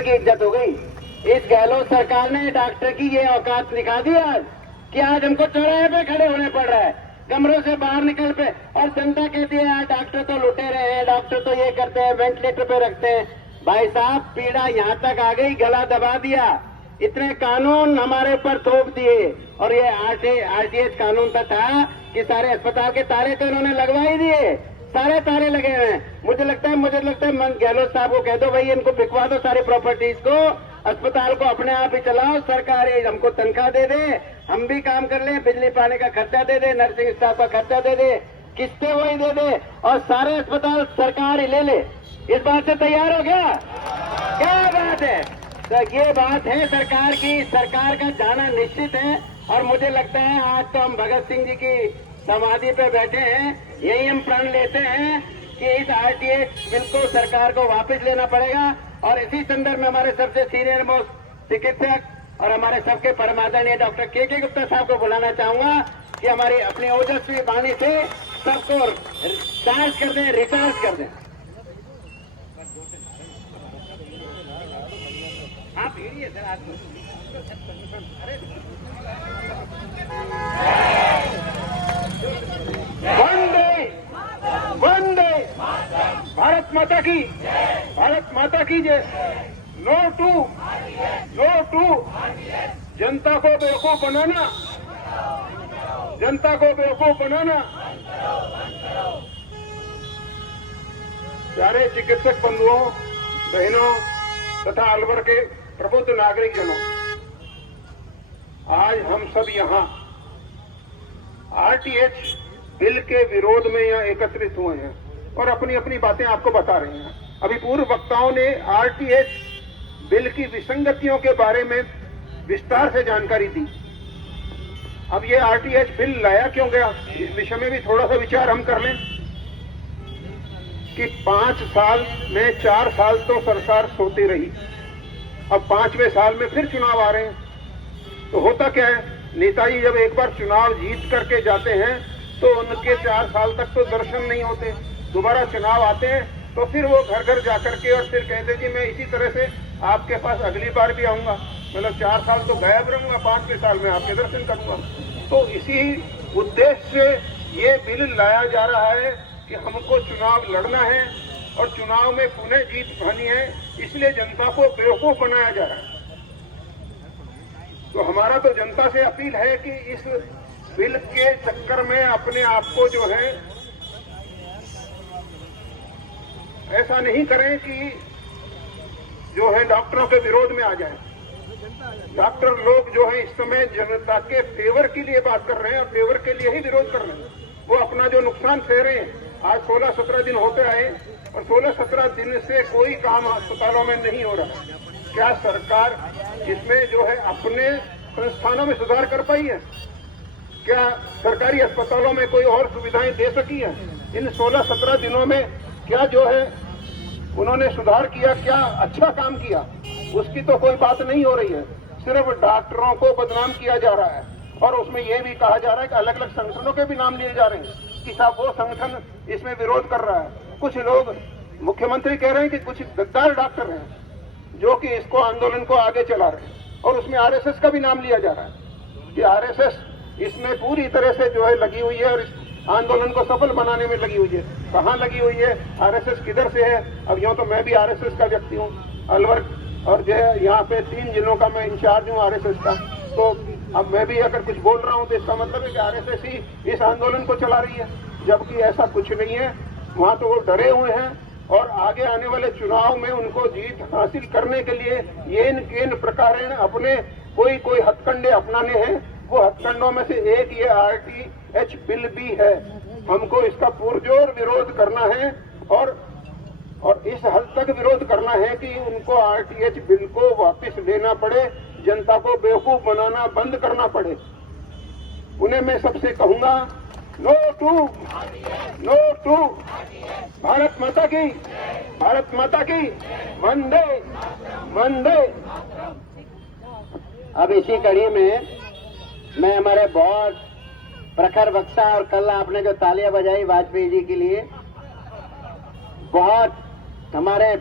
की इज्जत हो गई। इस गहलोत सरकार ने डॉक्टर की ये औकात दिखा दी आज कि आज हमको चौराहे पे खड़े होने पड़ रहा है, कमरों से बाहर निकल पे। और जनता कहती है यार डॉक्टर तो लुटे रहे हैं, डॉक्टर तो ये करते हैं, वेंटिलेटर पे रखते हैं। भाई साहब पीड़ा यहाँ तक आ गई, गला दबा दिया, इतने कानून हमारे ऊपर थोप दिए। और ये आरटीएच कानून तो था कि सारे अस्पताल के ताले तो इन्होंने लगवा ही दिए, सारे तारे लगे हुए हैं। मुझे लगता है गहलोत साहब को कह दो भाई इनको बिकवा दो सारी प्रॉपर्टीज को, अस्पताल को अपने आप ही चलाओ, सरकार हमको तनख्वाह दे दे, हम भी काम कर ले, बिजली पानी का खर्चा दे दे, नर्सिंग स्टाफ का खर्चा दे दे, किस्तें वही दे दे और सारे अस्पताल सरकार ही ले ले। इस बात से तैयार हो गया? क्या बात है? तो ये बात है सरकार की, सरकार का जाना निश्चित है। और मुझे लगता है आज तो हम भगत सिंह जी की समाधि पे बैठे हैं, यही हम प्रण लेते हैं कि इस आरटीएच बिल को सरकार को वापस लेना पड़ेगा। और इसी संदर्भ में हमारे सबसे सीनियर मोस्ट चिकित्सक और हमारे सबके परमादरणीय डॉक्टर के गुप्ता साहब को बुलाना चाहूंगा कि हमारी अपनी ओजस्वी वाणी से सबको चार्ज कर दें, रिचार्ज कर दें। आप भीड़िए सर आज वंदे भारत माता की, भारत माता की जय। नो टू जनता को बेवकूफ बनाना, जनता को बेवकूफ बनाना। प्यारे चिकित्सक बंधुओं बहनों तथा अलवर के प्रबुद्ध नागरिक जनों, आज हम सब यहाँ आरटीएच बिल के विरोध में यहाँ एकत्रित हुए हैं और अपनी अपनी बातें आपको बता रहे हैं। अभी पूर्व वक्ताओं ने आरटीएच बिल की विसंगतियों के बारे में विस्तार से जानकारी दी। अब ये आरटीएच बिल लाया क्यों गया, इस विषय में भी थोड़ा सा विचार हम कर लें कि 5 साल में 4 साल तो सरकार सोती रही, अब 5वें साल में फिर चुनाव आ रहे हैं। तो होता क्या है, नेताजी जब एक बार चुनाव जीत करके जाते हैं तो उनके 4 साल तक तो दर्शन नहीं होते, दोबारा चुनाव आते हैं तो फिर वो घर घर जाकर के और फिर कहते जी मैं इसी तरह से आपके पास अगली बार भी आऊंगा, मतलब 4 साल तो गायब रहूंगा, 5वें साल में आपके दर्शन करूंगा। तो इसी उद्देश्य से ये बिल लाया जा रहा है कि हमको चुनाव लड़ना है और चुनाव में पुनः जीत पानी है, इसलिए जनता को बेवकूफ बनाया जा रहा है। तो हमारा तो जनता से अपील है कि इस बिल के चक्कर में अपने आप को जो है ऐसा नहीं करें कि जो है डॉक्टरों के विरोध में आ जाए। डॉक्टर लोग जो है इस समय जनता के फेवर के लिए बात कर रहे हैं और फेवर के लिए ही विरोध कर रहे हैं। वो अपना जो नुकसान सह रहे हैं, आज 16-17 दिन होते आए और 16-17 दिन से कोई काम अस्पतालों में नहीं हो रहा। क्या सरकार इसमें जो है अपने संस्थानों में सुधार कर पाई है? क्या सरकारी अस्पतालों में कोई और सुविधाएं दे सकी है? इन 16-17 दिनों में क्या जो है उन्होंने सुधार किया, क्या अच्छा काम किया, उसकी तो कोई बात नहीं हो रही है। सिर्फ डॉक्टरों को बदनाम किया जा रहा है और उसमें यह भी कहा जा रहा है कि अलग अलग संगठनों के भी नाम लिए जा रहे हैं कि साहब वो संगठन इसमें विरोध कर रहा है। कुछ लोग मुख्यमंत्री कह रहे हैं कि कुछ गद्दार डॉक्टर हैं जो कि इसको आंदोलन को आगे चला रहे हैं और उसमें आरएसएस का भी नाम लिया जा रहा है कि आरएसएस इसमें पूरी तरह से जो है लगी हुई है और इस आंदोलन को सफल बनाने में लगी हुई है। कहाँ लगी हुई है, आरएसएस किधर से है? अब यूँ तो मैं भी आरएसएस का व्यक्ति हूँ, अलवर और जो है यहाँ पे 3 जिलों का मैं इंचार्ज हूँ आरएसएस का। तो अब मैं भी अगर कुछ बोल रहा हूँ तो इसका मतलब है कि आरएसएस ही इस आंदोलन को चला रही है, जबकि ऐसा कुछ नहीं है। वहाँ तो वो डरे हुए हैं और आगे आने वाले चुनाव में उनको जीत हासिल करने के लिए येन प्रकार अपने कोई हथकंडे अपनाने हैं। वो हथकंडों में से एक ये आरटीएच बिल भी है। हमको इसका पुरजोर विरोध करना है और इस हद तक विरोध करना है कि उनको आरटीएच बिल को वापस लेना पड़े, जनता को बेवकूफ बनाना बंद करना पड़े। उन्हें मैं सबसे कहूंगा नो टू भारत माता की, भारत माता की वंदे वंदे। अब इसी कड़ी में मैं हमारे बहुत प्रखर वक्ता और कल आपने जो तालियां बजाई वाजपेयी जी के लिए, बहुत हमारे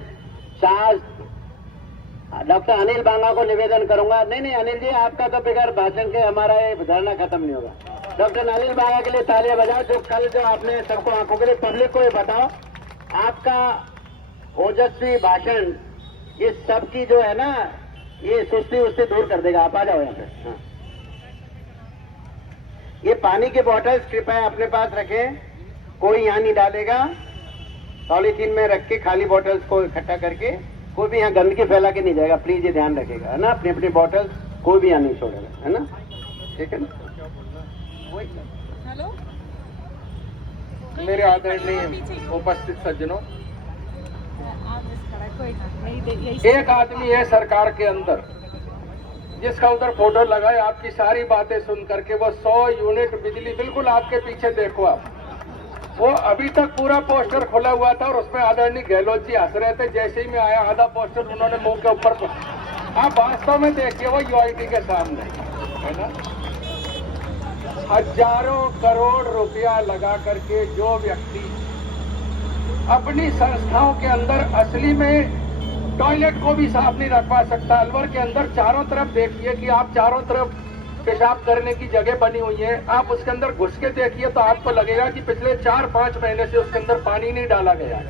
चार्ज डॉक्टर अनिल बांगा को निवेदन करूंगा। नहीं अनिल जी, आपका तो बगैर भाषण के हमारा ये धरना खत्म नहीं होगा। डॉक्टर अनिल बांगा के लिए तालियां बजाओ, जो कल जो आपने सबको आंखों के लिए पब्लिक को ये बताओ, आपका ओजस्वी भाषण ये सबकी जो है ना, ये सुस्ती उससे दूर कर देगा। आप आ जाओ यहाँ पे। हाँ। ये पानी के बॉटल्स कृपया अपने पास रखें, कोई यहाँ नहीं डालेगा। पॉलीथीन में रख के खाली बॉटल्स को इकट्ठा करके, कोई भी यहाँ गंदगी फैला के नहीं जाएगा। प्लीज ये ध्यान रखेगा, है ना। अपनी अपनी बॉटल्स कोई भी यहाँ नहीं छोड़ेगा, है ना। ठीक है ना। हेलो, मेरे आदरणीय उपस्थित सज्जनों, एक आदमी है सरकार के अंदर जिसका उधर फोटो लगा है। आपकी सारी बातें सुन करके वो 100 यूनिट बिजली, बिल्कुल आपके पीछे देखो आप, वो अभी तक पूरा पोस्टर खुला हुआ था और उसमें आदरणीय गहलोत जी हंस रहे थे। जैसे ही मैं आया आधा पोस्टर उन्होंने मुंह के ऊपर। आप वास्तव में देखिए वो यूआईटी के सामने, है ना। हजारों करोड़ रुपया लगा करके जो व्यक्ति अपनी संस्थाओं के अंदर असली में टॉयलेट को भी साफ नहीं रख पा सकता। अलवर के अंदर चारों तरफ देखिए कि आप चारों तरफ पेशाब करने की जगह बनी हुई है। आप उसके अंदर घुस के देखिए तो आपको लगेगा कि पिछले 4-5 महीने से उसके अंदर पानी नहीं डाला गया है।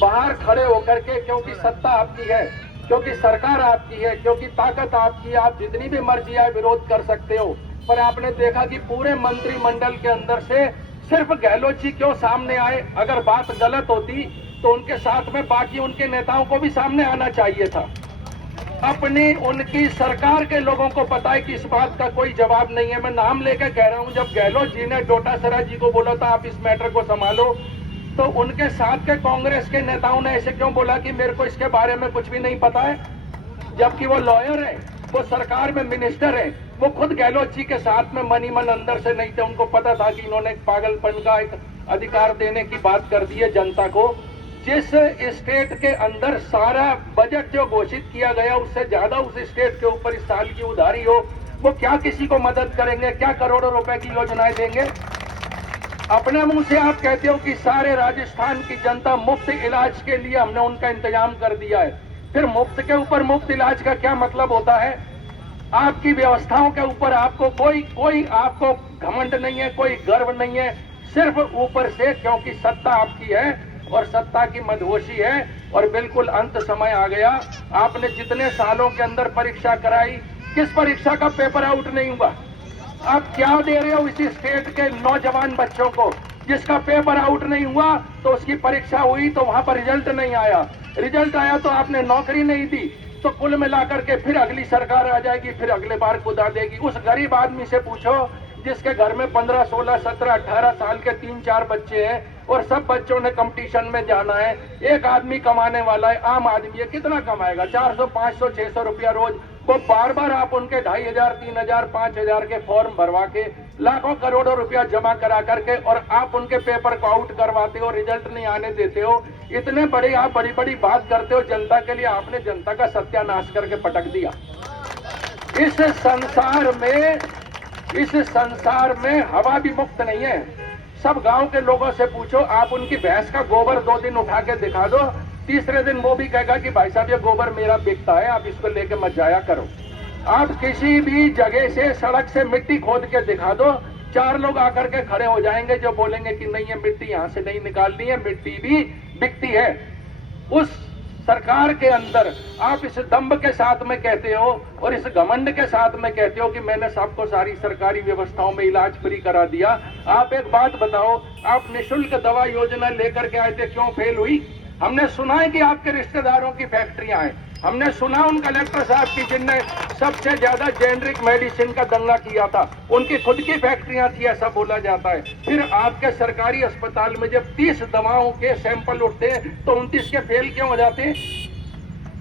बाहर खड़े होकर के, क्योंकि सत्ता आपकी है, क्योंकि सरकार आपकी है, क्योंकि ताकत आपकी है, आप जितनी भी मर्जी आए विरोध कर सकते हो। पर आपने देखा कि पूरे मंत्रिमंडल के अंदर से सिर्फ गहलोत जी क्यों सामने आए। अगर बात गलत होती तो उनके साथ में बाकी उनके नेताओं को भी सामने आना चाहिए था। अपनी उनकी सरकार के लोगों को पता है कि इस बात का कोई जवाब नहीं है। मैं नाम लेकर कह रहा हूं, जब गहलोत जी ने डोटासरा जी को बोला था आप इस मैटर को संभालो, तो उनके साथ के कांग्रेस के नेताओं ने ऐसे क्यों बोला कि मेरे को इसके बारे में कुछ भी नहीं पता है, जबकि वो लॉयर है, वो सरकार में मिनिस्टर है। वो खुद गहलोत जी के साथ में मनी मन अंदर से नहीं थे। उनको पता था कि इन्होंने एक पागलपन का एक अधिकार देने की बात कर दी है जनता को। जिस स्टेट के अंदर सारा बजट जो घोषित किया गया उससे ज्यादा उस स्टेट के ऊपर इस साल की उधारी हो, वो क्या किसी को मदद करेंगे? क्या करोड़ों रुपए की योजनाएं देंगे? अपने मुंह से आप कहते हो कि सारे राजस्थान की जनता मुफ्त इलाज के लिए हमने उनका इंतजाम कर दिया है। फिर मुफ्त के ऊपर मुफ्त इलाज का क्या मतलब होता है? आपकी व्यवस्थाओं के ऊपर आपको कोई आपको घमंड नहीं है, कोई गर्व नहीं है। सिर्फ ऊपर से, क्योंकि सत्ता आपकी है और सत्ता की मदहोशी है और बिल्कुल अंत समय आ गया। आपने जितने सालों के अंदर परीक्षा कराई, किस परीक्षा का पेपर आउट नहीं हुआ? आप क्या दे रहे हो इसी स्टेट के नौजवान बच्चों को? जिसका पेपर आउट नहीं हुआ तो उसकी परीक्षा हुई तो वहां पर रिजल्ट नहीं आया, रिजल्ट आया तो आपने नौकरी नहीं दी। तो कुल मिलाकर के फिर अगली सरकार आ जाएगी, फिर अगले बार कुदा देगी। उस गरीब आदमी से पूछो जिसके घर में 15, 16, 17, 18 साल के 3-4 बच्चे हैं और सब बच्चों ने कंपटीशन में जाना है। एक आदमी कमाने वाला है, आम आदमी है, कितना कमाएगा? 400, 500, 600 रुपया रोज। वो बार बार आप उनके 2500, 3000, 5000 के फॉर्म भरवा के लाखों करोड़ों रुपया जमा करा करके और आप उनके पेपर को आउट करवाते हो, रिजल्ट नहीं आने देते हो। इतने बड़े आप बड़ी बड़ी बात करते हो जनता के लिए। आपने जनता का सत्यानाश करके पटक दिया। इस संसार में हवा भी मुक्त नहीं है। सब गांव के लोगों से पूछो, आप उनकी भैंस का गोबर 2 दिन उठा के दिखा दो, तीसरे दिन वो भी कहेगा कि भाई साहब ये गोबर मेरा बिकता है, आप इसको लेके मत जाया करो। आप किसी भी जगह से सड़क से मिट्टी खोद के दिखा दो, 4 लोग आकर के खड़े हो जाएंगे जो बोलेंगे कि नहीं ये मिट्टी यहाँ से नहीं निकालनी है, मिट्टी भी बिकती है। उस सरकार के अंदर आप इस दम्भ के साथ में कहते हो और इस घमंड के साथ में कहते हो कि मैंने सबको सारी सरकारी व्यवस्थाओं में इलाज फ्री करा दिया। आप एक बात बताओ, आप निःशुल्क दवा योजना लेकर के आए थे, क्यों फेल हुई? हमने सुना है कि आपके रिश्तेदारों की फैक्ट्रियां हैं, हमने सुना उन कलेक्टर साहब की जिनने सबसे ज्यादा जेनरिक मेडिसिन का दंगा किया था, उनकी खुद की फैक्ट्रियां थी, ऐसा बोला जाता है। फिर आपके सरकारी अस्पताल में जब 30 दवाओं के सैंपल उठते हैं तो 29 के फेल क्यों हो जाते हैं?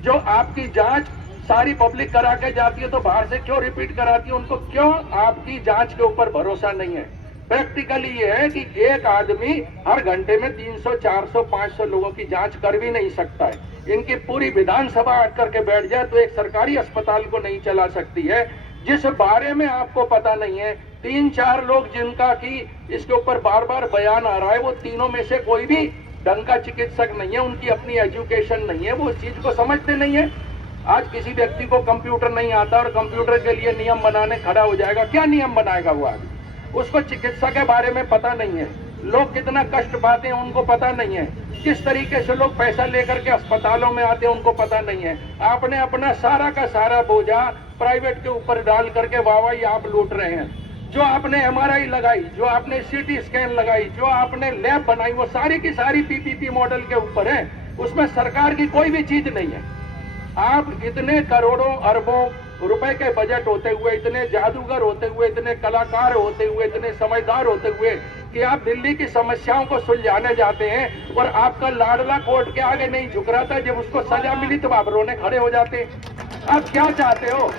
जो आपकी जांच सारी पब्लिक करा के जाती है तो बाहर से क्यों रिपीट कराती है? उनको क्यों आपकी जांच के ऊपर भरोसा नहीं है? प्रैक्टिकली ये है कि एक आदमी हर घंटे में 300, 400, 500 लोगों की जांच कर भी नहीं सकता है। इनकी पूरी विधानसभा अट करके बैठ जाए तो एक सरकारी अस्पताल को नहीं चला सकती है। जिस बारे में आपको पता नहीं है, 3-4 लोग जिनका कि इसके ऊपर बार बार बयान आ रहा है, वो तीनों में से कोई भी ढंग का चिकित्सक नहीं है, उनकी अपनी एजुकेशन नहीं है, वो उस चीज को समझते नहीं है। आज किसी व्यक्ति को कंप्यूटर नहीं आता और कंप्यूटर के लिए नियम बनाने खड़ा हो जाएगा, क्या नियम बनाएगा वो आदमी? उसको चिकित्सा के बारे में पता नहीं है, लोग कितना कष्ट पाते हैं उनको पता नहीं है, किस तरीके से लोग पैसा लेकर के अस्पतालों में आते हैं उनको पता नहीं है। आपने अपना सारा का सारा बोझा प्राइवेट के ऊपर डाल करके वाहवाही आप लूट रहे हैं। जो आपने MRI लगाई, जो आपने CT स्कैन लगाई, जो आपने लैब बनाई, वो सारी की सारी PPP मॉडल के ऊपर है, उसमें सरकार की कोई भी चीज नहीं है। आप इतने करोड़ों अरबों रुपए के बजट होते हुए, इतने जादूगर होते हुए, इतने कलाकार होते हुए, इतने समझदार होते हुए कि आप दिल्ली की समस्याओं को सुलझाने जाते हैं और आपका लाडला कोर्ट के आगे नहीं झुक रहा था, जब उसको सजा मिली तो आप रोने खड़े हो जाते। आप क्या चाहते हो?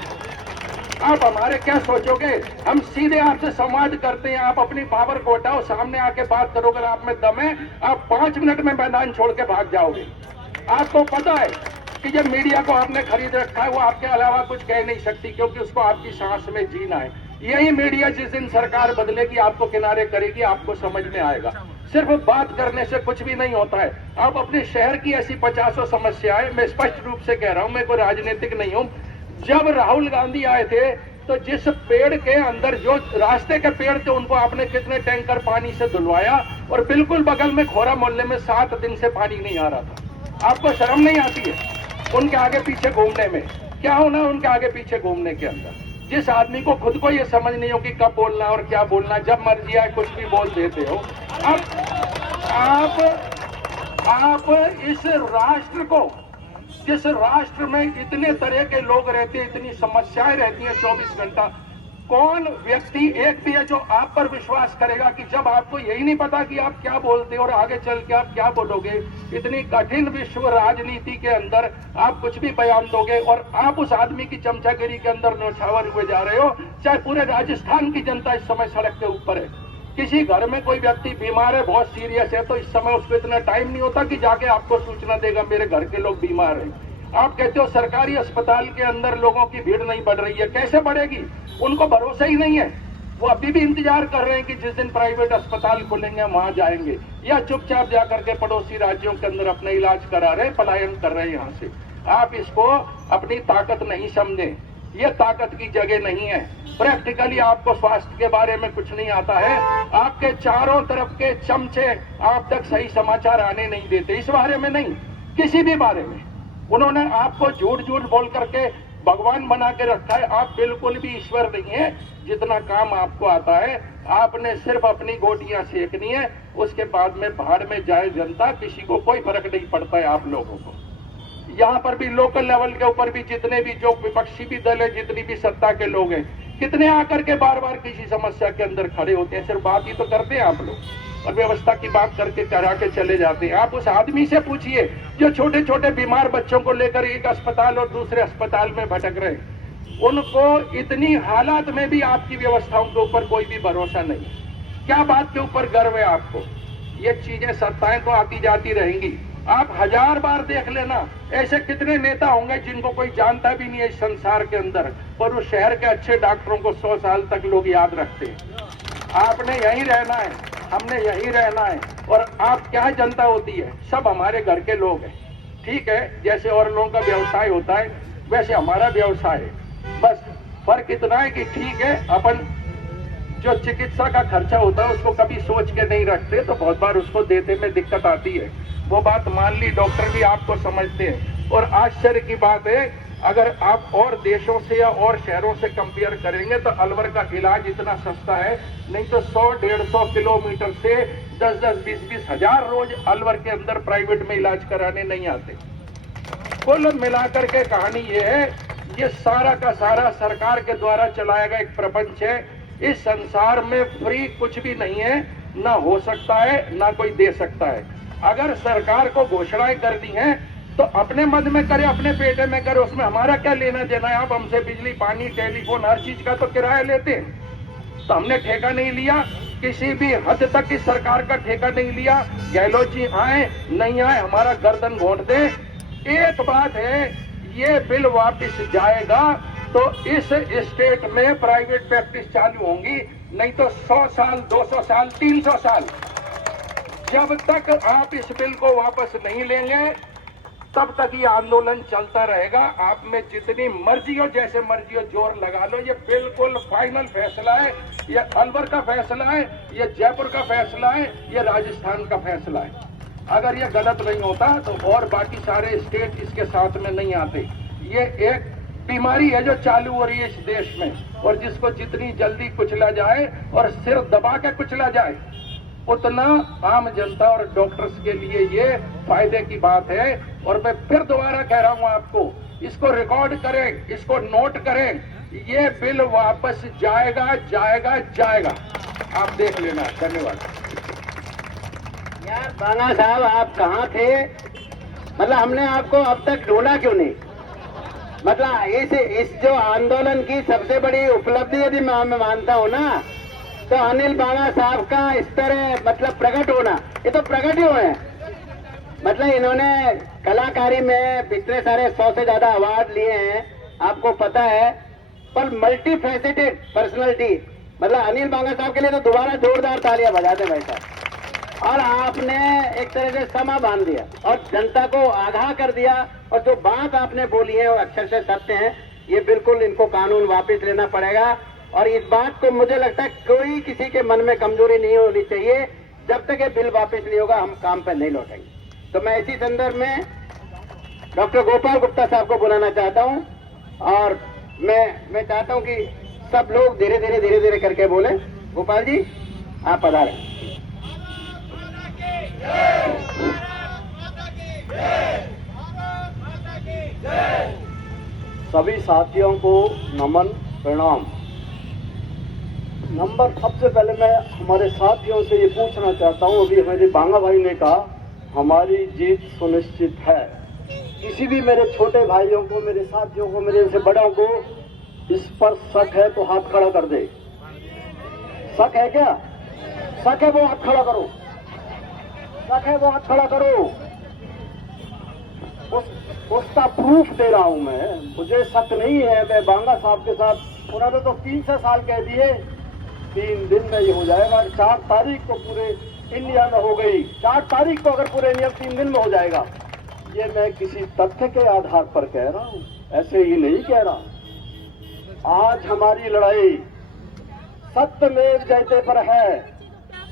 आप हमारे क्या सोचोगे? हम सीधे आपसे संवाद करते हैं, आप अपनी पावर को हटाओ, सामने आके बात करो, अगर आप में दम है आप 5 मिनट में मैदान छोड़ के भाग जाओगे। आपको पता है कि जब मीडिया को आपने खरीद रखा है वो आपके अलावा कुछ कह नहीं सकती, क्योंकि उसको आपकी सांस में जीना है। यही मीडिया जिस दिन सरकार बदलेगी आपको किनारे करेगी, आपको समझ में आएगा। सिर्फ बात करने से कुछ भी नहीं होता है। आप अपने शहर की ऐसी 50 समस्याएं, मैं स्पष्ट रूप से कह रहा हूं, मैं कोई राजनीतिक नहीं हूं। जब राहुल गांधी आए थे तो जिस पेड़ के अंदर, जो रास्ते के पेड़ थे, उनको आपने कितने टैंकर पानी से धुलवाया, और बिल्कुल बगल में खोरा मोहल्ले में 7 दिन से पानी नहीं आ रहा था। आपको शर्म नहीं आती है उनके आगे पीछे घूमने में? क्या होना उनके आगे पीछे घूमने के अंदर? जिस आदमी को खुद को ये समझ नहीं हो कि कब बोलना और क्या बोलना, जब मर्जी आए कुछ भी बोल देते हो। आप इस राष्ट्र को, जिस राष्ट्र में इतने तरह के लोग रहते हैं, इतनी समस्याएं रहती हैं 24 घंटा, कौन व्यक्ति एक भी है जो आप पर विश्वास करेगा कि जब आपको यही नहीं पता कि आप क्या बोलते हो और आगे चल के आप क्या बोलोगे, इतनी कठिन विश्व राजनीति के अंदर आप कुछ भी बयान दोगे और आप उस आदमी की चमचागिरी के अंदर नौछावर हुए जा रहे हो। चाहे पूरे राजस्थान की जनता इस समय सड़क के ऊपर है। किसी घर में कोई व्यक्ति बीमार है, बहुत सीरियस है, तो इस समय उसको इतना टाइम नहीं होता कि जाके आपको सूचना देगा मेरे घर के लोग बीमार हैं। आप कहते हो सरकारी अस्पताल के अंदर लोगों की भीड़ नहीं बढ़ रही है, कैसे बढ़ेगी? उनको भरोसा ही नहीं है। वो अभी भी इंतजार कर रहे हैं कि जिस दिन प्राइवेट अस्पताल खुलेंगे वहां जाएंगे, या चुपचाप जाकर के पड़ोसी राज्यों के अंदर अपना इलाज करा रहे, पलायन कर रहे हैं यहाँ से। आप इसको अपनी ताकत नहीं समझें, ये ताकत की जगह नहीं है। प्रैक्टिकली आपको स्वास्थ्य के बारे में कुछ नहीं आता है। आपके चारों तरफ के चमचे आप तक सही समाचार आने नहीं देते। इस बारे में नहीं, किसी भी बारे में उन्होंने आपको झूठ झूठ बोल करके भगवान बना के रखा है। आप बिल्कुल भी ईश्वर नहीं है। जितना काम आपको आता है आपने सिर्फ अपनी गोटियां सेकनी है, उसके बाद में भाड़ में जाए जनता, किसी को कोई फर्क नहीं पड़ता है आप लोगों को। यहाँ पर भी लोकल लेवल के ऊपर भी जितने भी जो विपक्षी भी दल है, जितनी भी सत्ता के लोग हैं, कितने आकर के बार बार किसी समस्या के अंदर खड़े होते हैं। सिर्फ बात ही तो करते हैं आप लोग और व्यवस्था की बात करके करा के चले जाते हैं। आप उस आदमी से पूछिए जो छोटे छोटे बीमार बच्चों को लेकर एक अस्पताल और दूसरे अस्पताल में भटक रहे हैं, उनको इतनी हालात में भी आपकी व्यवस्थाओं के ऊपर कोई भी भरोसा नहीं। क्या बात के ऊपर गर्व है आपको? ये चीजें सत्ताएं तो आती जाती रहेंगी। आप 1000 बार देख लेना, ऐसे कितने नेता होंगे जिनको कोई जानता भी नहीं है इस संसार के अंदर, पर उस शहर के अच्छे डॉक्टरों को 100 साल तक लोग याद रखते हैं। आपने यहीं रहना है, हमने यहीं रहना है। और आप क्या जनता होती है? सब हमारे घर के लोग हैं। ठीक है, जैसे और लोगों का व्यवसाय होता है वैसे हमारा व्यवसाय है। बस फर्क इतना है कि ठीक है, अपन जो चिकित्सा का खर्चा होता है उसको कभी सोच के नहीं रखते, तो बहुत बार उसको देने में दिक्कत आती है। वो बात मान ली, डॉक्टर भी आपको समझते हैं। और आश्चर्य की बात है, अगर आप और देशों से या और शहरों से कंपेयर करेंगे तो अलवर का इलाज इतना सस्ता है, नहीं तो 100-150 किलोमीटर से 10-10, 20-20 हजार रोज अलवर के अंदर प्राइवेट में इलाज कराने नहीं आते। कुल मिलाकर के कहानी ये है, ये सारा का सारा सरकार के द्वारा चलाया गया एक प्रपंच है। इस संसार में फ्री कुछ भी नहीं है, ना हो सकता है, ना कोई दे सकता है। अगर सरकार को घोषणाएं करनी है तो अपने मद में करे, अपने पेटे में करे, उसमें हमारा क्या लेना देना है? आप हमसे बिजली, पानी, टेलीफोन, हर चीज का तो किराया लेते हैं, तो हमने ठेका नहीं लिया। किसी भी हद तक इस सरकार का ठेका नहीं लिया। गहलोत जी आए नहीं आए, हमारा गर्दन घोंट दे। एक बात है, ये बिल वापिस जाएगा तो इस स्टेट में प्राइवेट प्रैक्टिस चालू होंगी, नहीं तो 100 साल, 200 साल, 300 साल, जब तक आप इस बिल को वापस नहीं लेंगे तब तक ये आंदोलन चलता रहेगा। आप में जितनी मर्जी हो, जैसे मर्जी हो, जोर लगा लो। ये बिल्कुल फाइनल फैसला है। ये अलवर का फैसला है, ये जयपुर का फैसला है, ये राजस्थान का फैसला है। अगर ये गलत नहीं होता तो और बाकी सारे स्टेट इसके साथ में नहीं आते। ये एक बीमारी है जो चालू हो रही है इस देश में, और जिसको जितनी जल्दी कुचला जाए और सिर दबा के कुचला जाए, उतना आम जनता और डॉक्टर्स के लिए ये फायदे की बात है। और मैं फिर दोबारा कह रहा हूं आपको, इसको रिकॉर्ड करें, इसको नोट करें, ये बिल वापस जाएगा जाएगा जाएगा। आप देख लेना। धन्यवाद। यार बांगा साहब, आप कहाँ थे? मतलब हमने आपको अब तक ढूंढा क्यों नहीं? मतलब इस जो आंदोलन की सबसे बड़ी उपलब्धि यदि मैं मानता हूँ ना, तो अनिल बांगा साहब का इस तरह मतलब प्रकट होना, ये तो प्रकट ही हुए। मतलब इन्होंने कलाकारी में इतने सारे 100 से ज्यादा अवार्ड लिए हैं, आपको पता है, पर मल्टी फैसेटेड पर्सनैलिटी। मतलब अनिल बांगा साहब के लिए तो दोबारा जोरदार तालियां बजाते भाई साहब। और आपने एक तरह से समा बांध दिया और जनता को आगाह कर दिया। और जो बात आपने बोली है वो अक्षर से सत्य है। ये बिल्कुल इनको कानून वापस लेना पड़ेगा। और इस बात को मुझे लगता है कोई किसी के मन में कमजोरी नहीं होनी चाहिए। जब तक ये बिल वापस नहीं होगा हम काम पर नहीं लौटेंगे। तो मैं इसी संदर्भ में डॉक्टर गोपाल गुप्ता साहब को बुलाना चाहता हूं। और मैं चाहता हूं कि सब लोग धीरे धीरे करके बोले। गोपाल जी, आप पधारें। सभी साथियों को नमन प्रणाम। सबसे पहले मैं हमारे साथियों से ये पूछना चाहता हूँ, अभी हमारे बांगा भाई ने कहा हमारी जीत सुनिश्चित है। किसी भी मेरे छोटे भाइयों को, मेरे साथियों को, मेरे से बड़ों को इस पर शक है तो हाथ खड़ा कर दे। शक है क्या? शक है वो हाथ खड़ा करो। शक है वो हाथ खड़ा करो। उसका प्रूफ दे रहा हूं मैं। मुझे शक नहीं है। मैं बांगा साहब के साथ, उन्होंने तो 300 साल कह दिए, 3 दिन में ये हो जाएगा। 4 तारीख को पूरे इंडिया में हो गई। 4 तारीख को अगर पूरे इंडिया 3 दिन में हो जाएगा। ये मैं किसी तथ्य के आधार पर कह रहा हूं, ऐसे ही नहीं कह रहा। आज हमारी लड़ाई सत्यमेव जयते पर है।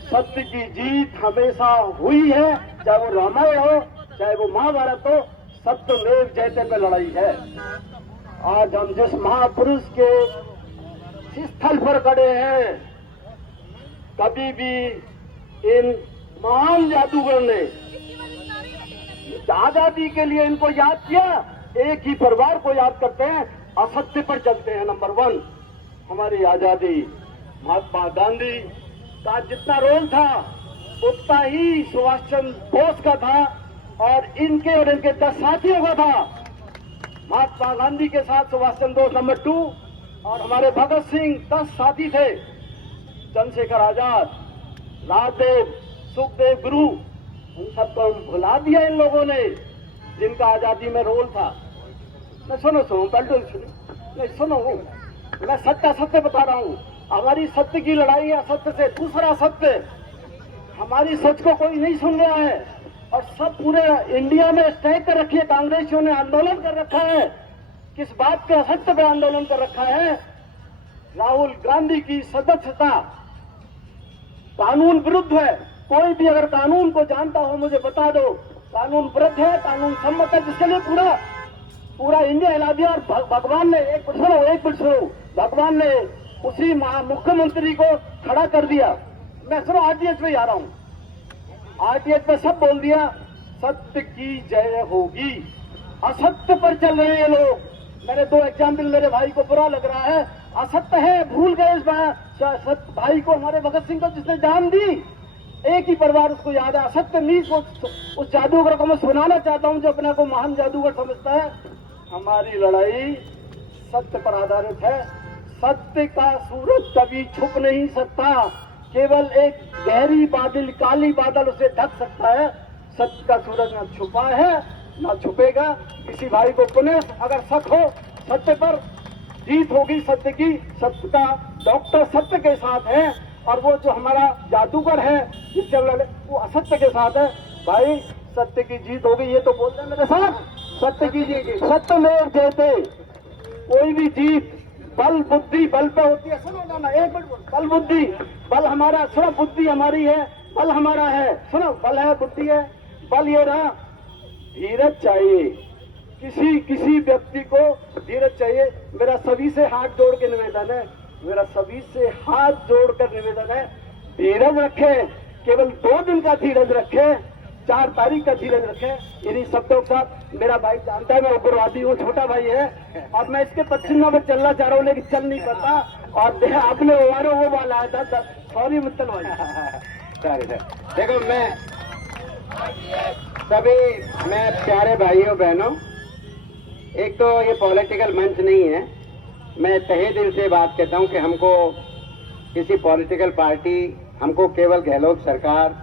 सत्य की जीत हमेशा हुई है, चाहे वो रामायण हो चाहे वो महाभारत हो, सत्यमेव जयते पर लड़ाई है। आज हम जिस महापुरुष के स्थल पर खड़े हैं, कभी भी इन महान जादूगर ने आजादी के लिए इनको याद किया। एक ही परिवार को याद करते हैं, असत्य पर चलते हैं। नंबर 1 हमारी आजादी, महात्मा गांधी का जितना रोल था उतना ही सुभाष चंद्र बोस का था, और इनके और इनके 10 साथियों का था। महात्मा गांधी के साथ सुभाष चंद्र बोस नंबर 2, और हमारे भगत सिंह 10 साथी थे। चंद्रशेखर आजाद, राजदेव, सुखदेव, गुरु, उन सबको भुला दिया इन लोगों ने, जिनका आजादी में रोल था। मैं सुनो मैं सत्य बता रहा हूँ। हमारी सत्य की लड़ाई है असत्य से। दूसरा सत्य, हमारी सच को कोई नहीं सुन रहा है, और सब पूरे इंडिया में स्ट्राइक कर रखी है। कांग्रेसियों ने आंदोलन कर रखा है। किस बात के असत्य पे आंदोलन कर रखा है? राहुल गांधी की सदस्यता कानून विरुद्ध है। कोई भी अगर कानून को जानता हो मुझे बता दो। कानून विरुद्ध है, कानून सम्मत है, जिसके लिए पूरा इंडिया हिला दिया। और भगवान ने एक मिनट सुनो, भगवान ने उसी मुख्यमंत्री को खड़ा कर दिया। मैं सुनो, आरटीएच पे आ रहा हूं। आरटीएच पे सब बोल दिया, सत्य की जय होगी। असत्य पर चल रहे हैं लोग। मैंने 2 एग्जाम्पल, मेरे भाई को बुरा लग रहा है, असत्य है, भूल गए इस भाई को, हमारे भगत सिंह को, जिसने जान दी। एक ही परिवार उसको याद है। असत्य नहीं, उस जादूगर को मैं सुनाना चाहता हूं जो अपने को महान जादूगर समझता है। हमारी लड़ाई सत्य पर आधारित है। सत्य का सूरज कभी छुप नहीं सकता। केवल एक गहरी बादल, काली बादल उसे ढक सकता है। सत्य का सूरज न छुपा है न छुपेगा। किसी भाई को पुनः अगर शक हो, सत्य पर जीत होगी सत्य की। सत्य का डॉक्टर सत्य के साथ है, और वो जो हमारा जादूगर है जिससे वो असत्य के साथ है। भाई सत्य की जीत होगी, ये तो बोलते हैं मेरे साथ, सत्य की जीत, सत्यमेव जयते। कोई भी जीत बल बुद्धि बल पे होती है। सुनो ना, एक मिनट, बल बुद्धि, बल हमारा, सुनो, बुद्धि हमारी है, बल हमारा है, सुनो, बल है बुद्धि है, बल ये रहा, धीरज चाहिए, किसी व्यक्ति को धीरज चाहिए। मेरा सभी से हाथ जोड़ के निवेदन है, मेरा सभी से हाथ जोड़कर निवेदन है, धीरज रखें, केवल 2 दिन का धीरज रखें, 4 तारीख का धीरज रखें। इन्हीं शब्दों के साथ, मेरा भाई जानता है मैं उग्रवादी हूँ, छोटा भाई है, अब मैं इसके पश्चिमा में चलना चाह रहा हूँ लेकिन चल नहीं पाता, और आपने वो वाला आया था, सॉरी मित्तल भाई। सॉरी सर, देखो मैं प्यारे भाइयों बहनों, एक तो ये पॉलिटिकल मंच नहीं है, मैं तहे दिल से बात कहता हूं कि हमको किसी पॉलिटिकल पार्टी, हमको केवल गहलोत सरकार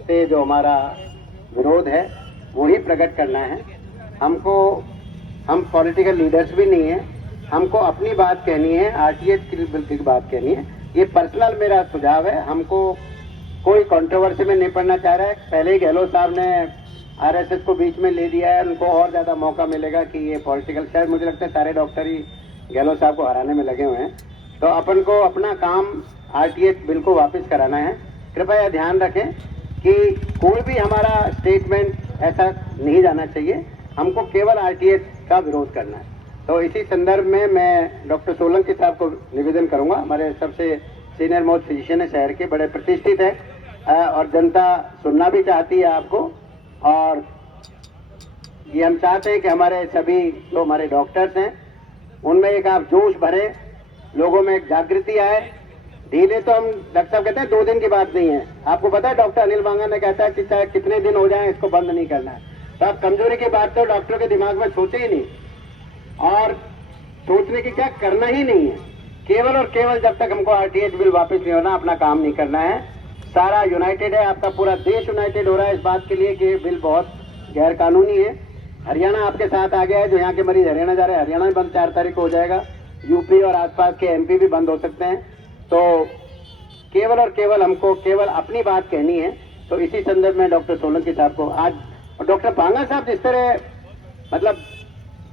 से जो हमारा विरोध है वो ही प्रकट करना है। हम पॉलिटिकल लीडर्स भी नहीं है, हमको अपनी बात कहनी है, आरटीएच की बात कहनी है। ये पर्सनल मेरा सुझाव है, हमको कोई कंट्रोवर्सी में नहीं पड़ना चाह रहा है। पहले ही गहलोत साहब ने आरएसएस को बीच में ले दिया है, उनको और ज्यादा मौका मिलेगा कि ये पॉलिटिकल, शायद मुझे लगता है सारे डॉक्टर ही गहलोत साहब को हराने में लगे हुए हैं। तो अपन को अपना काम आरटीएच बिल को वापस कराना है। कृपया ध्यान रखें कि कोई भी हमारा स्टेटमेंट ऐसा नहीं जाना चाहिए, हमको केवल आरटीएच का विरोध करना है। तो इसी संदर्भ में मैं डॉक्टर सोलंकी साहब को निवेदन करूंगा, हमारे सबसे सीनियर मोस्ट फिजिशियन है शहर के, बड़े प्रतिष्ठित है और जनता सुनना भी चाहती है आपको। और ये हम चाहते हैं कि हमारे सभी जो हमारे डॉक्टर्स हैं उनमें एक आप जोश भरे, लोगों में एक जागृति आए। ढीले तो हम डॉक्टर साहब कहते हैं 2 दिन की बात नहीं है, आपको पता है डॉक्टर अनिल बांगा ने कहता है कि चाहे कितने दिन हो जाए इसको बंद नहीं करना है। तो आप कमजोरी की बात तो डॉक्टरों के दिमाग में सोचे ही नहीं, और सोचने की क्या, करना ही नहीं है। केवल और केवल जब तक हमको आरटीएच बिल वापस नहीं होना, अपना काम नहीं करना है। सारा यूनाइटेड है, आपका पूरा देश यूनाइटेड हो रहा है इस बात के लिए कि बिल बहुत गैर कानूनी है। हरियाणा आपके साथ आ गया है, जो यहाँ के मरीज हरियाणा जा रहे हैं, हरियाणा में बंद 4 तारीख को हो जाएगा, यूपी और आसपास के एमपी भी बंद हो सकते हैं। तो केवल और केवल हमको केवल अपनी बात कहनी है। तो इसी संदर्भ में डॉक्टर सोलंकी साहब को आज, डॉक्टर बांगा साहब जिस तरह मतलब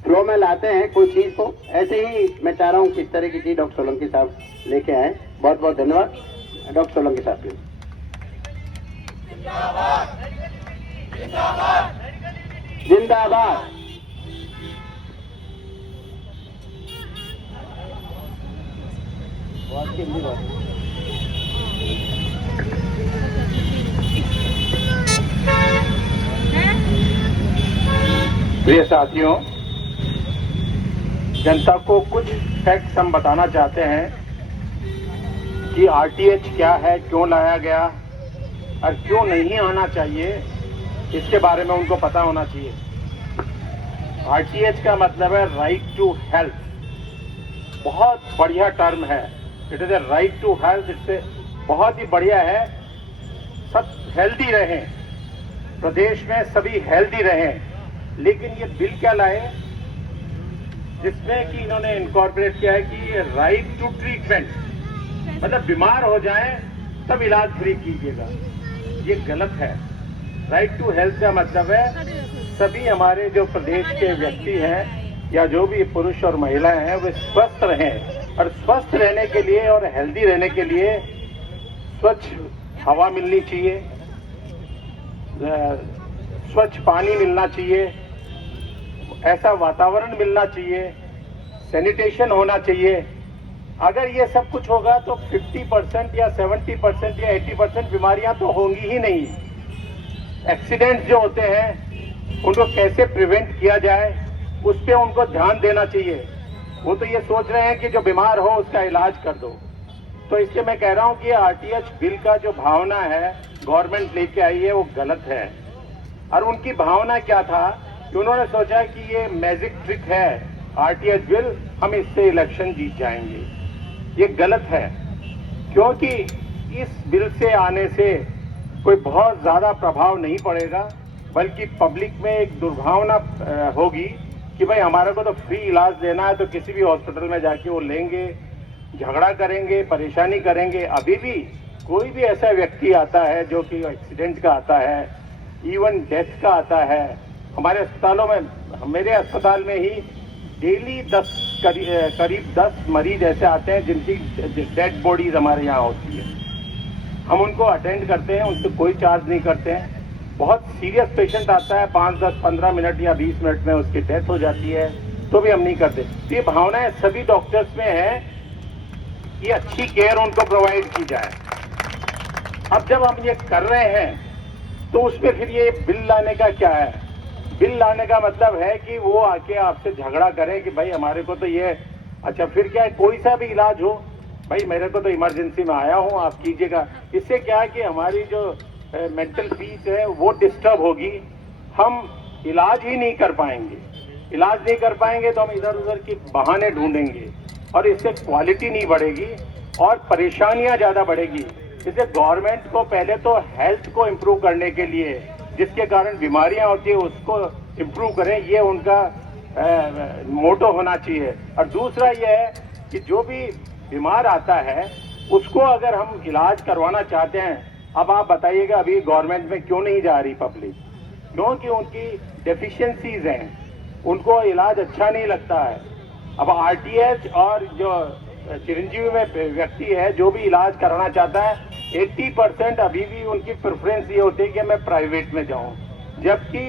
फ्लो में लाते हैं कोई चीज को, ऐसे ही मैं चाह रहा हूँ कि इस तरह की चीज डॉक्टर सोलंकी साहब लेके आए। बहुत बहुत धन्यवाद डॉक्टर सोलंकी साहब प्लीज। जिंदाबाद। प्रिय साथियों, जनता को कुछ फैक्ट्स हम बताना चाहते हैं कि आरटीएच क्या है, क्यों लाया गया और क्यों नहीं आना चाहिए, इसके बारे में उनको पता होना चाहिए। आरटीएच का मतलब है राइट टू हेल्थ, बहुत बढ़िया टर्म है। It is a right to health, इससे बहुत ही बढ़िया है। सब हेल्दी रहें, प्रदेश में सभी हेल्दी रहें। लेकिन ये बिल क्या लाए जिसमें कि इन्होंने इनकॉर्पोरेट किया है कि ये राइट टू ट्रीटमेंट, मतलब बीमार हो जाएं तब इलाज फ्री कीजिएगा। ये गलत है। राइट टू हेल्थ का मतलब है सभी हमारे जो प्रदेश के व्यक्ति हैं या जो भी पुरुष और महिलाएं हैं वे स्वस्थ रहें, और स्वस्थ रहने के लिए और हेल्दी रहने के लिए स्वच्छ हवा मिलनी चाहिए, स्वच्छ पानी मिलना चाहिए, ऐसा वातावरण मिलना चाहिए, सैनिटेशन होना चाहिए। अगर ये सब कुछ होगा तो 50% या 70% या 80% बीमारियां तो होंगी ही नहीं। एक्सीडेंट्स जो होते हैं उनको कैसे प्रिवेंट किया जाए उस पर उनको ध्यान देना चाहिए। वो तो ये सोच रहे हैं कि जो बीमार हो उसका इलाज कर दो। तो इसलिए मैं कह रहा हूं कि आरटीएच बिल का जो भावना है गवर्नमेंट लेके आई है वो गलत है। और उनकी भावना क्या था कि उन्होंने सोचा कि ये मैजिक ट्रिक है आरटीएच बिल, हम इससे इलेक्शन जीत जाएंगे। ये गलत है, क्योंकि इस बिल से आने से कोई बहुत ज्यादा प्रभाव नहीं पड़ेगा, बल्कि पब्लिक में एक दुर्भावना होगी कि भाई हमारे को तो फ्री इलाज देना है, तो किसी भी हॉस्पिटल में जाके वो लेंगे, झगड़ा करेंगे, परेशानी करेंगे। अभी भी कोई भी ऐसा व्यक्ति आता है जो कि एक्सीडेंट का आता है इवन डेथ का आता है। हमारे अस्पतालों में, मेरे अस्पताल में ही डेली करीब 10 मरीज ऐसे आते हैं जिनकी डेड बॉडीज हमारे यहाँ होती है। हम उनको अटेंड करते हैं, उनसे कोई चार्ज नहीं करते हैं। बहुत सीरियस पेशेंट आता है, 5, 10, 15 मिनट या 20 मिनट में उसकी डेथ हो जाती है, तो भी हम नहीं करते। ये भावनाएं सभी डॉक्टर्स में है कि अच्छी केयर उनको प्रोवाइड की जाए। अब जब हम ये कर रहे हैं तो उसमें फिर ये बिल लाने का क्या है? बिल लाने का मतलब है कि वो आके आपसे झगड़ा करें कि भाई हमारे को तो ये, अच्छा फिर क्या है, कोई सा भी इलाज हो, भाई मेरे को तो इमरजेंसी में आया हूँ, आप कीजिएगा। इससे क्या है कि हमारी जो मेंटल पीस है वो डिस्टर्ब होगी, हम इलाज ही नहीं कर पाएंगे। इलाज नहीं कर पाएंगे तो हम इधर उधर की बहाने ढूंढेंगे और इससे क्वालिटी नहीं बढ़ेगी और परेशानियां ज्यादा बढ़ेगी। इसलिए गवर्नमेंट को पहले तो हेल्थ को इम्प्रूव करने के लिए, जिसके कारण बीमारियां होती है उसको इम्प्रूव करें, ये उनका मोटो होना चाहिए। और दूसरा ये है कि जो भी बीमार आता है उसको अगर हम इलाज करवाना चाहते हैं, अब आप बताइएगा अभी गवर्नमेंट में क्यों नहीं जा रही पब्लिक? क्योंकि उनकी डेफिशिएंसीज हैं, उनको इलाज अच्छा नहीं लगता है। अब आरटीएच और जो चिरंजीवी में व्यक्ति है जो भी इलाज कराना चाहता है, 80% अभी भी उनकी प्रेफरेंस ये होती है कि मैं प्राइवेट में जाऊं, जबकि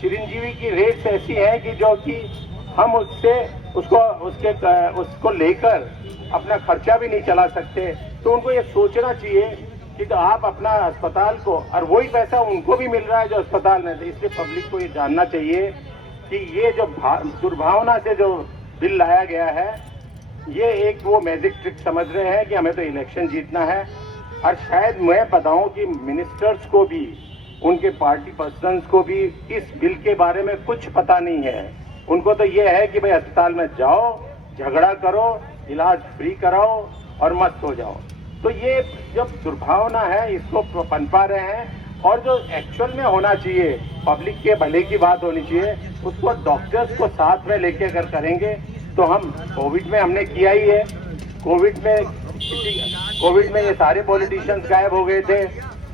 चिरंजीवी की रेट्स ऐसी हैं कि जो कि हम उसको लेकर अपना खर्चा भी नहीं चला सकते। तो उनको ये सोचना चाहिए कि तो आप अपना अस्पताल को, और वही पैसा उनको भी मिल रहा है जो अस्पताल में, इसलिए पब्लिक को ये जानना चाहिए कि ये जो दुर्भावना से जो बिल लाया गया है, ये एक वो मैजिक ट्रिक समझ रहे हैं कि हमें तो इलेक्शन जीतना है। और शायद मैं बताऊं कि मिनिस्टर्स को भी, उनके पार्टी पर्सन्स को भी इस बिल के बारे में कुछ पता नहीं है। उनको तो ये है कि भाई अस्पताल में जाओ, झगड़ा करो, इलाज फ्री कराओ और मस्त हो जाओ। तो ये जब दुर्भावना है इसको पनपा रहे हैं, और जो एक्चुअल में होना चाहिए, पब्लिक के भले की बात होनी चाहिए, उसको डॉक्टर्स को साथ में लेके अगर करेंगे तो हम कोविड में हमने किया ही है। कोविड में ये सारे पॉलिटिशियंस गायब हो गए थे,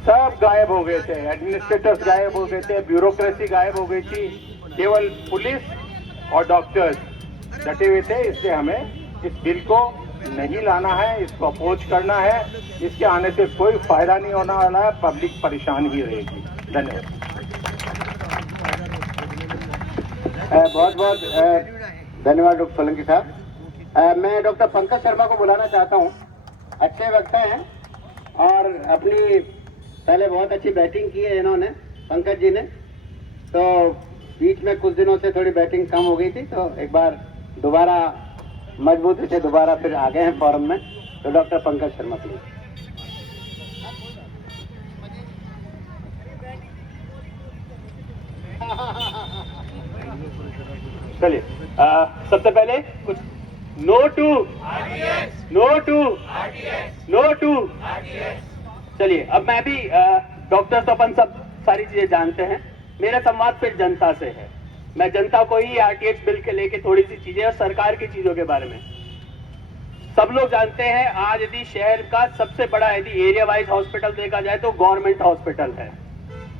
सब गायब हो गए थे, एडमिनिस्ट्रेटर्स गायब हो गए थे, ब्यूरोक्रेसी गायब हो गई थी, केवल पुलिस और डॉक्टर्स डटे हुए थे। इसलिए हमें इस बिल को नहीं लाना है, इसको अपोज करना है। इसके आने से कोई फायदा नहीं होने वाला है, पब्लिक परेशान ही रहेगी। धन्यवाद। बहुत बहुत धन्यवाद डॉक्टर सोलंकी साहब। मैं डॉक्टर पंकज शर्मा को बुलाना चाहता हूँ। अच्छे वक्ता हैं और अपनी पहले बहुत अच्छी बैटिंग की है इन्होंने, पंकज जी ने। तो बीच में कुछ दिनों से थोड़ी बैटिंग कम हो गई थी, तो एक बार दोबारा मजबूती से दोबारा फिर आ गए हैं फॉरम में। तो डॉक्टर पंकज शर्मा प्लीज। चलिए, सबसे पहले कुछ नो टू। चलिए, अब मैं भी डॉक्टर तो अपन सब सारी चीजें जानते हैं। मेरा संवाद फिर जनता से है। मैं जनता को ही आरटीएच बिल के लेके थोड़ी सी चीजें और सरकार की चीजों के बारे में। सब लोग जानते हैं आज यदि शहर का सबसे बड़ा यदि एरिया वाइज हॉस्पिटल देखा जाए तो गवर्नमेंट हॉस्पिटल है।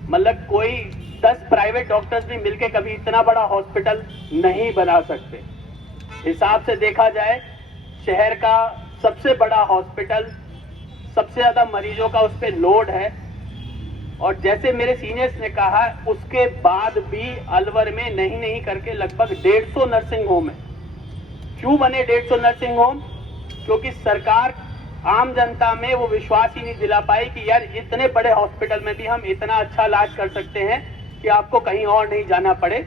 मतलब कोई 10 प्राइवेट डॉक्टर्स भी मिलके कभी इतना बड़ा हॉस्पिटल नहीं बना सकते। हिसाब से देखा जाए शहर का सबसे बड़ा हॉस्पिटल, सबसे ज्यादा मरीजों का उस पर लोड है। और जैसे मेरे सीनियर्स ने कहा, उसके बाद भी अलवर में नहीं करके लगभग 150 नर्सिंग होम है। क्यों बने 150 नर्सिंग होम? क्योंकि सरकार आम जनता में वो विश्वास ही नहीं दिला पाई कि यार इतने बड़े हॉस्पिटल में भी हम इतना अच्छा इलाज कर सकते हैं कि आपको कहीं और नहीं जाना पड़े।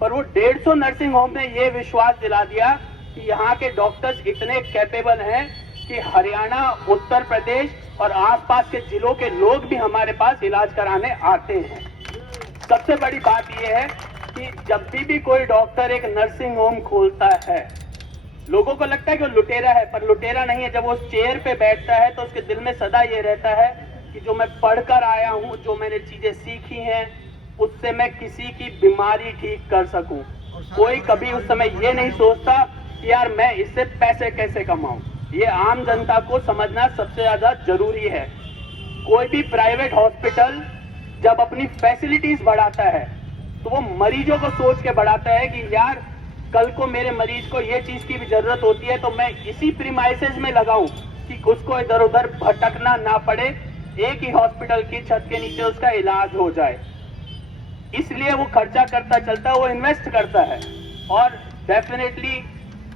पर वो 150 नर्सिंग होम ने ये विश्वास दिला दिया कि यहाँ के डॉक्टर्स इतने कैपेबल हैं कि हरियाणा, उत्तर प्रदेश और आसपास के जिलों के लोग भी हमारे पास इलाज कराने आते हैं। सबसे बड़ी बात यह है कि जब भी कोई डॉक्टर एक नर्सिंग होम खोलता है, लोगों को लगता है कि वो लुटेरा है, पर लुटेरा नहीं है। जब वो चेयर पे बैठता है तो उसके दिल में सदा ये रहता है कि जो मैं पढ़कर आया हूँ, जो मैंने चीजें सीखी हैं, उससे मैं किसी की बीमारी ठीक कर सकूं। कोई कभी उस समय ये नहीं सोचता कि यार मैं इससे पैसे कैसे कमाऊं। ये आम जनता को समझना सबसे ज्यादा जरूरी है। कोई भी प्राइवेट हॉस्पिटल जब अपनी फैसिलिटीज बढ़ाता है तो वो मरीजों को सोच के बढ़ाता है कि यार कल को मेरे मरीज को ये चीज की भी जरूरत होती है तो मैं इसी प्रीमाइसेस में लगाऊं कि उसको इधर उधर भटकना ना पड़े, एक ही हॉस्पिटल की छत के नीचे उसका इलाज हो जाए। इसलिए वो खर्चा करता चलता है, वो इन्वेस्ट करता है। और डेफिनेटली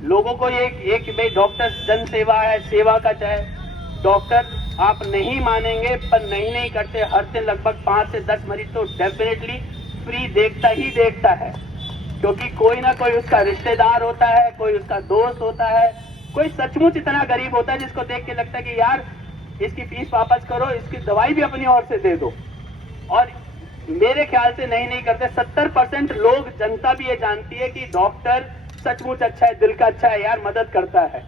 लोगों को एक भाई डॉक्टर जन सेवा है, सेवा का चाहे डॉक्टर आप नहीं मानेंगे पर नहीं करते, हर दिन लगभग 5 से 10 मरीज तो डेफिनेटली फ्री देखता ही देखता है, क्योंकि कोई ना कोई उसका रिश्तेदार होता है, कोई उसका दोस्त होता है, कोई सचमुच इतना गरीब होता है जिसको देख के लगता है कि यार इसकी फीस वापस करो, इसकी दवाई भी अपनी ओर से दे दो। और मेरे ख्याल से नहीं करते। 70% लोग, जनता भी ये जानती है कि डॉक्टर सचमुच अच्छा है, दिल का अच्छा है यार, मदद करता है।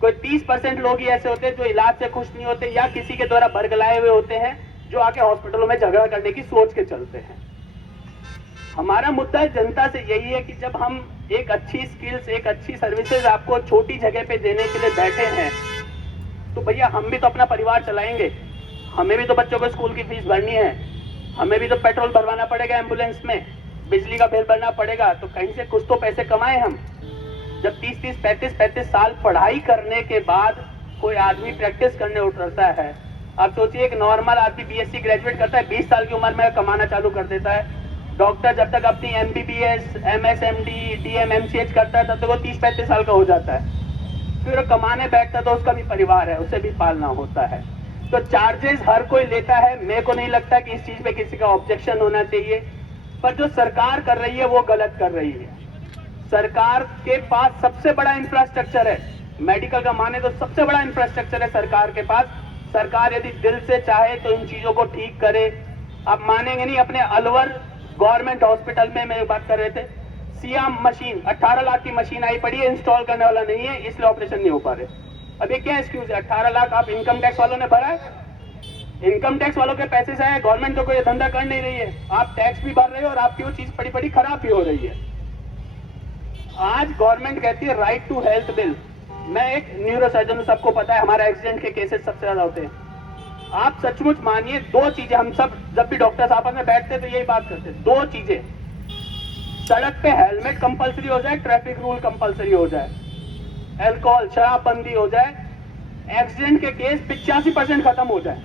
कोई 30% लोग ही ऐसे होते हैं जो इलाज से खुश नहीं होते या किसी के द्वारा बरगलाए हुए होते हैं, जो आके हॉस्पिटलों में झगड़ा करने की सोच के चलते हैं। हमारा मुद्दा जनता से यही है कि जब हम एक अच्छी स्किल्स, एक अच्छी सर्विसेज आपको छोटी जगह पे देने के लिए बैठे हैं, तो भैया हम भी तो अपना परिवार चलाएंगे, हमें भी तो बच्चों को स्कूल की फीस भरनी है, हमें भी तो पेट्रोल भरवाना पड़ेगा एम्बुलेंस में, बिजली का बिल भरना पड़ेगा, तो कहीं से कुछ तो पैसे कमाए हम। जब 30-30, 35-35 साल पढ़ाई करने के बाद कोई आदमी प्रैक्टिस करने उतरता है, अब सोचिए एक नॉर्मल आदमी बीएससी ग्रेजुएट करता है, 20 साल की उम्र में कमाना चालू कर देता है। डॉक्टर जब तक अपनी एमबीबीएस, एमएसएमडी, डीएम, एमसीएच करता है तब तक वो 30-35 साल का हो जाता है। फिर कमाने बैठता है तो उसका भी परिवार है, उसे भी पालना होता है। तो चार्जेस हर कोई लेता है, मेरे को नहीं लगता कि इस चीज पे किसी का ऑब्जेक्शन होना चाहिए, पर जो सरकार कर रही है वो गलत कर रही है। सरकार के पास सबसे बड़ा इंफ्रास्ट्रक्चर है, मेडिकल का माने तो सबसे बड़ा इंफ्रास्ट्रक्चर है सरकार के पास। सरकार यदि दिल से चाहे तो इन चीजों को ठीक करे। आप मानेंगे नहीं, अपने अलवर गवर्नमेंट हॉस्पिटल में मेरी बात कर रहे थे, सियाम मशीन 18 लाख की मशीन आई पड़ी है, इंस्टॉल करने वाला नहीं है, इसलिए ऑपरेशन नहीं हो पा रहे। अब ये क्या एक्सक्यूज है? 18 लाख आप इनकम टैक्स वालों ने भरा है, इनकम टैक्स वालों के पैसे से है, गवर्नमेंट तो कोई धंधा कर नहीं रही है, आप टैक्स भी भर रहे हो और आपकी वो चीज बड़ी बड़ी खराब भी हो रही है। आज गवर्नमेंट कहती है राइट टू हेल्थ बिल। मैं एक न्यूरोसर्जन हूं, सबको पता है हमारा एक्सीडेंट के केसेस सबसे ज्यादा होते हैं। आप सचमुच मानिए, दो चीजें हम सब जब भी डॉक्टर्स आपस में बैठते तो यही बात करते, दो चीजें, सड़क पे हेलमेट कंपलसरी हो जाए, ट्रैफिक रूल कंपलसरी हो जाए, अल्कोहल शराबबंदी हो जाए, एक्सीडेंट के केस 85% खत्म हो जाए।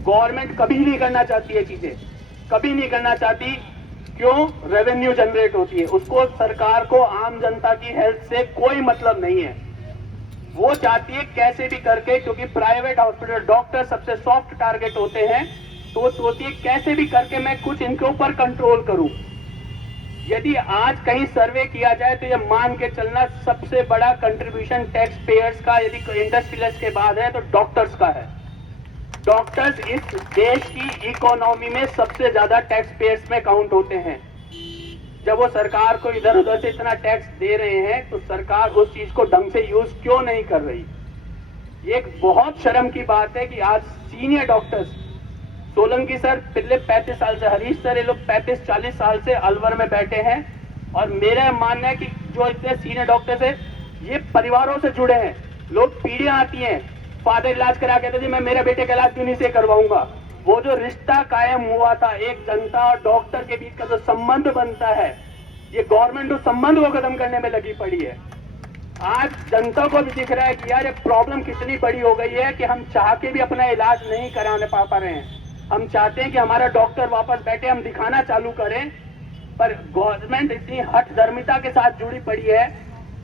गवर्नमेंट कभी नहीं करना चाहती है चीजें, कभी नहीं करना चाहती। क्यों? रेवेन्यू जनरेट होती है, उसको सरकार को आम जनता की हेल्थ से कोई मतलब नहीं है। वो चाहती है कैसे भी करके, क्योंकि प्राइवेट हॉस्पिटल डॉक्टर सबसे सॉफ्ट टारगेट होते हैं, तो वो सोचती है कैसे भी करके मैं कुछ इनके ऊपर कंट्रोल करूं। यदि आज कहीं सर्वे किया जाए तो ये मान के चलना सबसे बड़ा कंट्रीब्यूशन टैक्स पेयर्स का यदि इंडस्ट्रियलिस्ट के बाद है तो डॉक्टर्स का है। डॉक्टर्स इस देश की इकोनॉमी में सबसे ज्यादा टैक्स पेयर्स में काउंट होते हैं। जब वो सरकार को इधर उधर से इतना टैक्स दे रहे हैं तो सरकार उस चीज को ढंग से यूज क्यों नहीं कर रही? ये एक बहुत शर्म की बात है कि आज सीनियर डॉक्टर्स, सोलंकी सर पिछले 35 साल से, हरीश सर ये लोग 35-40 साल से अलवर में बैठे हैं, और मेरा मानना है कि जो इतने सीनियर डॉक्टर्स है ये परिवारों से जुड़े हैं। लोग पीढ़ियां आती हैं, फादर इलाज करा कहते जी मैं मेरे बेटे का इलाज क्यों नहीं से करवाऊंगा। वो जो रिश्ता कायम हुआ था एक जनता और डॉक्टर के बीच का जो संबंध बनता है, ये गवर्नमेंट उस संबंध को खत्म करने में लगी पड़ी है। आज जनता को भी दिख रहा है कि यार ये प्रॉब्लम कितनी बड़ी हो गई है कि हम चाह के भी अपना इलाज नहीं कराने पा रहे हैं। हम चाहते हैं कि हमारा डॉक्टर वापस बैठे, हम दिखाना चालू करें, पर गवर्नमेंट इतनी हठ धर्मिता के साथ जुड़ी पड़ी है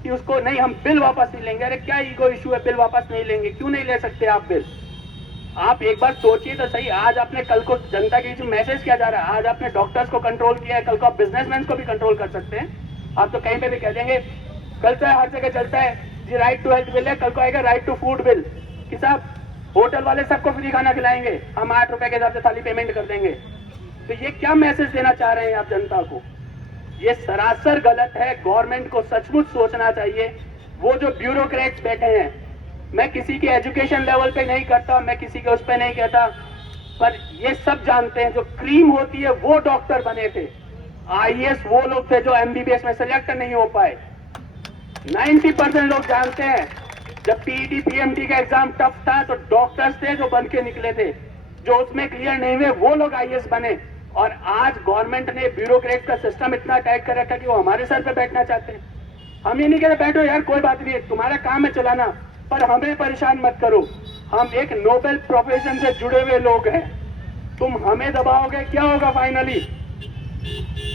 कि उसको नहीं, हम बिल वापस नहीं लेंगे। अरे क्या ईगो इशू है, बिल वापस नहीं लेंगे? क्यों नहीं ले सकते आप बिल? आप एक बार सोचिए तो सही। आज आपने कल को जनता के बीच में मैसेज किया जा रहा है, आज आपने डॉक्टर्स को कंट्रोल किया है, कल को आप बिजनेसमैन को भी कंट्रोल कर सकते हैं। आप तो कहीं पे भी कह देंगे, कल तो हर जगह चलता है जी राइट टू हेल्थ बिल है, कल को आएगा राइट टू फूड बिल कि साहब होटल वाले सबको फ्री खाना खिलाएंगे, हम 8 रुपए के हिसाब से थाली पेमेंट कर देंगे। तो ये क्या मैसेज देना चाह रहे हैं आप जनता को? ये सरासर गलत है। गवर्नमेंट को सचमुच सोचना चाहिए। वो जो ब्यूरोक्रेट्स बैठे हैं, मैं किसी के एजुकेशन लेवल पे नहीं करता, मैं किसी के उस पे नहीं कहता, पर ये सब जानते हैं जो क्रीम होती है वो डॉक्टर बने थे, आईएएस वो लोग थे जो एमबीबीएस में सिलेक्ट नहीं हो पाए। 90% लोग जानते हैं जब पीईटी पीएमटी का एग्जाम टफ था तो डॉक्टर्स थे जो बन के निकले थे। जो उसमें क्लियर नहीं हुए वो लोग आईएएस बने। और आज गवर्नमेंट ने ब्यूरोक्रेट का सिस्टम इतना टाइट कर रखा कि वो हमारे सर पे बैठना चाहते हैं। हम ये नहीं कह रहे बैठो यार, कोई बात नहीं है, तुम्हारा काम है चलाना, पर हमें परेशान मत करो। हम एक नोबेल प्रोफेशन से जुड़े हुए लोग हैं, तुम हमें दबाओगे क्या होगा फाइनली?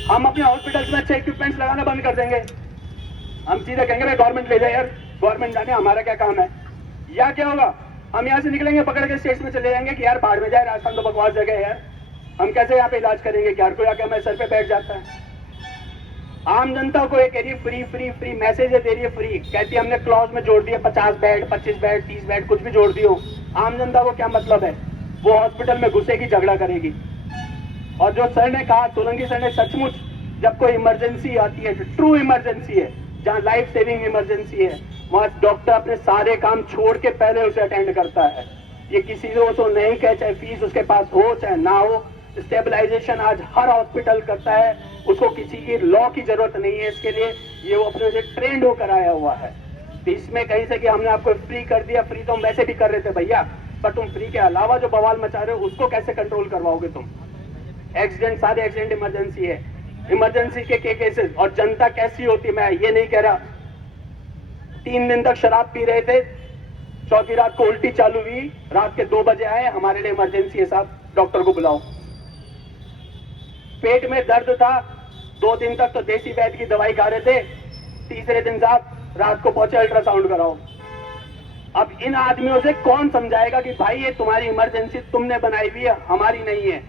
हम अपने हॉस्पिटल्स में अच्छे इक्विपमेंट्स लगाना बंद कर देंगे। हम सीधे कहेंगे भाई गवर्नमेंट ले जाए यार, गवर्नमेंट जाने हमारा क्या काम है। या क्या होगा, हम यहाँ से निकलेंगे पकड़ के स्टेट्स में चले जाएंगे कि यार बाढ़ में जाए, राजस्थान तो बकवास जगह है यार, हम कैसे यहाँ पे इलाज करेंगे? यार कोई आके हमारे सर पे बैठ जाता है। आम जनता को एक फ्री फ्री फ्री मैसेज दे रही है, फ्री कहती है हमने क्लॉज में जोड़ दिया 50 बेड 25 बेड 30 बेड कुछ भी जोड़ दियो। आम जनता को क्या मतलब है? वो हॉस्पिटल में घुसेगी, झगड़ा करेगी। और जो सर ने कहा, सोलंकी सर ने, सचमुच जब कोई इमरजेंसी आती है, जो ट्रू इमरजेंसी है, जहाँ लाइफ सेविंग इमरजेंसी है, वहाँ डॉक्टर अपने सारे काम छोड़ के पहले उसे अटेंड करता है। ये किसी को नहीं कहे, चाहे फीस उसके पास हो चाहे ना हो, स्टेबलाइजेशन आज हर हॉस्पिटल करता है। उसको किसी की लॉ की जरूरत नहीं है इसके लिए, ये वो अपने से ट्रेंड होकर आया हुआ है। तो इसमें कहीं से कि हमने आपको फ्री कर दिया, फ्री तो हम वैसे भी कर रहे थे भैया, पर तुम फ्री के अलावा जो बवाल मचा रहे हो उसको कैसे कंट्रोल करवाओगे तुम? एक्सीडेंट, सारे एक्सीडेंट इमरजेंसी है, इमरजेंसी के केसेस। और जनता कैसी होती है मैं ये नहीं कह रहा। 3 दिन तक शराब पी रहे थे, चौथी रात को उल्टी चालू हुई, रात के 2 बजे आए, हमारे लिए इमरजेंसी है साहब, डॉक्टर को बुलाओ। पेट में दर्द था, 2 दिन तक तो देसी वैद्य की दवाई खा रहे थे, तीसरे दिन साहब रात को पहुंचे अल्ट्रासाउंड कराओ। अब इन आदमियों से कौन समझाएगा कि भाई ये तुम्हारी इमरजेंसी तुमने बनाई हुई है, हमारी नहीं है।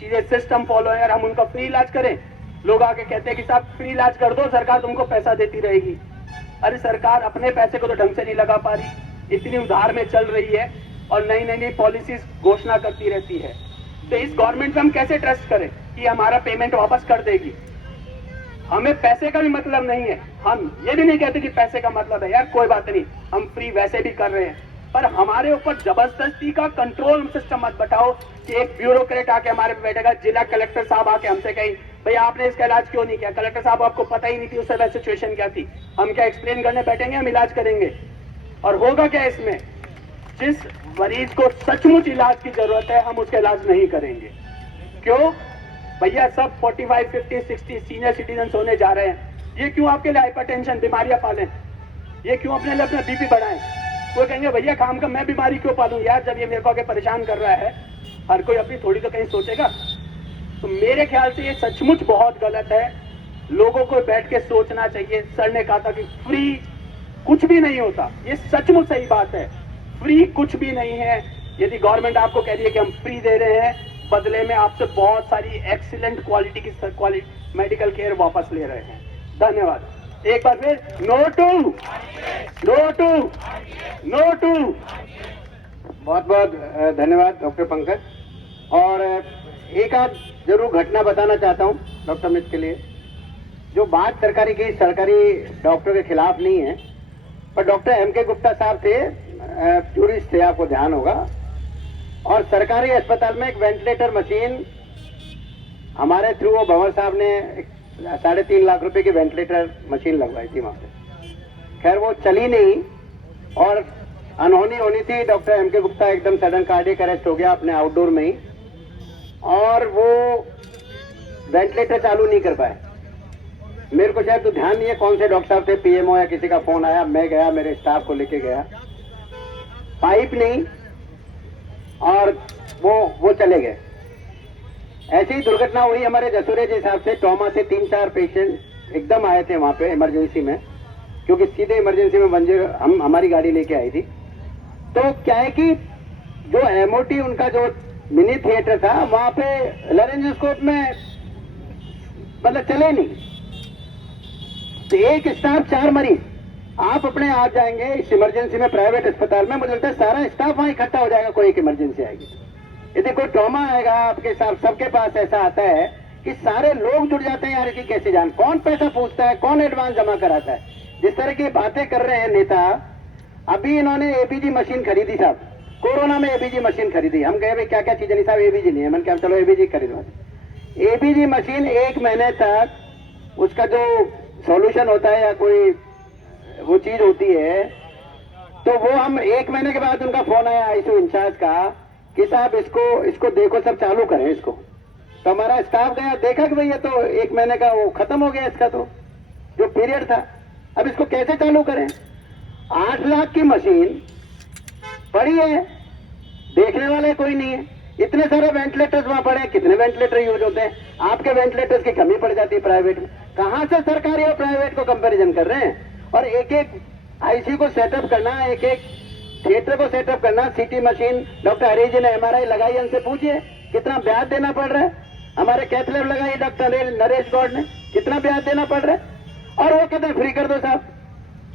चीजें सिस्टम फॉलो है, हम उनका फ्री इलाज करें। लोग आके कहते हैं कि साहब फ्री इलाज कर दो, सरकार तुमको पैसा देती रहेगी। अरे सरकार अपने पैसे को तो ढंग से नहीं लगा पा रही, इतनी उधार में चल रही है और नई नई पॉलिसीज घोषणा करती रहती है। तो इस गवर्नमेंट पे हम कैसे ट्रस्ट करें कि हमारा पेमेंट वापस कर देगी? हमें पैसे का भी मतलब नहीं है, हम ये भी नहीं कहते कि पैसे का मतलब है यार कोई बात नहीं, हम फ्री वैसे भी कर रहे हैं, पर हमारे ऊपर जबरदस्ती का कंट्रोल सिस्टम मत बैठाओ कि एक ब्यूरोक्रेट आके हमारे पे बैठेगा। जिला कलेक्टर साहब आके हमसे कहीं भाई आपने इसका इलाज क्यों नहीं किया? कलेक्टर साहब आपको पता ही नहीं थी उस समय सिचुएशन क्या थी, हम क्या एक्सप्लेन करने बैठेंगे? हम इलाज करेंगे। और होगा क्या इसमें? जिस मरीज को सचमुच इलाज की जरूरत है हम उसका इलाज नहीं करेंगे। क्यों भैया? सब 45, 50, 60 सीनियर सिटीजन होने जा रहे हैं, ये क्यों आपके लिए हाइपरटेंशन बीमारियां पालें? ये क्यों अपने लिए अपना बीपी बढ़ाएं? वो कहेंगे भैया काम का मैं बीमारी क्यों पालूं यार, जब ये मेरे को आगे परेशान कर रहा है। हर कोई अपनी थोड़ी तो कहीं सोचेगा। तो मेरे ख्याल से ये सचमुच बहुत गलत है, लोगों को बैठ के सोचना चाहिए। सर ने कहा था कि फ्री कुछ भी नहीं होता, ये सचमुच सही बात है, फ्री कुछ भी नहीं है। यदि गवर्नमेंट आपको कह रही है कि हम फ्री दे रहे हैं, बदले में आपसे बहुत सारी एक्सीलेंट क्वालिटी की मेडिकल केयर वापस ले रहे हैं। धन्यवाद। एक बार फिर no to no to no to. बहुत बहुत धन्यवाद डॉक्टर पंकज। और एक आध जरूर घटना बताना चाहता हूं डॉक्टर मित्र के लिए। जो बात सरकारी की, सरकारी डॉक्टर के खिलाफ नहीं है, पर डॉक्टर MK गुप्ता साहब थे, टूरिस्ट थे, आपको ध्यान होगा। और सरकारी अस्पताल में एक वेंटिलेटर मशीन हमारे थ्रू वो भंवर साहब ने 3.5 लाख रुपए की वेंटिलेटर मशीन लगवाई थी वहां पे। खैर वो चली नहीं और अनहोनी होनी थी। डॉक्टर MK गुप्ता एकदम सडन कार्डियक अरेस्ट हो गया अपने आउटडोर में ही, और वो वेंटिलेटर चालू नहीं कर पाए। मेरे को शायद तो ध्यान नहीं है कौन से डॉक्टर साहब थे, PMO या किसी का फोन आया, मैं गया, मेरे स्टाफ को लेके गया, पाइप नहीं, और वो चले गए। ऐसी ही दुर्घटना हुई हमारे जसूरे जी साहब से। ट्रॉमा से 3-4 पेशेंट एकदम आए थे वहां पे इमरजेंसी में, क्योंकि सीधे इमरजेंसी में हमारी गाड़ी लेके आई थी। तो क्या है कि जो MOT उनका जो मिनी थिएटर था वहां पे लैरिंजोस्कोप में मतलब चले नहीं, तो एक स्टाफ 4 मरीज। आप अपने आप जाएंगे इस इमरजेंसी में प्राइवेट अस्पताल में, मुझे लगता है सारा स्टाफ वहां इकट्ठा हो जाएगा कोई एक इमरजेंसी आएगी। यदि कोई ट्रॉमा आएगा आपके साथ, सबके पास ऐसा आता है कि सारे लोग जुड़ जाते हैं यार इसकी कैसे जान, कौन पैसा पूछता है, कौन एडवांस जमा कराता है। जिस तरह की बातें कर रहे हैं नेता, अभी इन्होंने ABG मशीन खरीदी साहब, कोरोना में ABG मशीन खरीदी। हम कहे भाई क्या क्या चीजें नहीं साहब, ABG नहीं है। मैंने कहा चलो ABG खरीदवा। ABG मशीन 1 महीने तक उसका जो सॉल्यूशन होता है या कोई वो चीज होती है, तो वो हम 1 महीने के बाद उनका फोन आया ICU इंचार्ज का कि साहब इसको देखो, सब चालू करें इसको। तो हमारा स्टाफ गया, देखा कि भैया तो 1 महीने का वो खत्म हो गया इसका तो जो पीरियड था, अब इसको कैसे चालू करें। 8 लाख की मशीन पड़ी है, देखने वाले कोई नहीं है। इतने सारे वेंटिलेटर्स वहां पड़े हैं, कितने वेंटिलेटर यूज होते हैं। आपके वेंटिलेटर्स की कमी पड़ जाती है प्राइवेट में। कहां से सरकारी और प्राइवेट को कंपैरिजन कर रहे हैं। और एक एक आईसीयू को सेटअप करना, एक एक थिएटर को सेटअप करना, सीटी मशीन डॉक्टर हरी जी ने एमआरआई लगाई, उनसे पूछिए कितना ब्याज देना पड़ रहा है। हमारे कैथ लैब लगाई डॉक्टर नरेश गौड़ ने, कितना ब्याज देना पड़ रहा है, और वो कहते हैं फ्री कर दो साहब।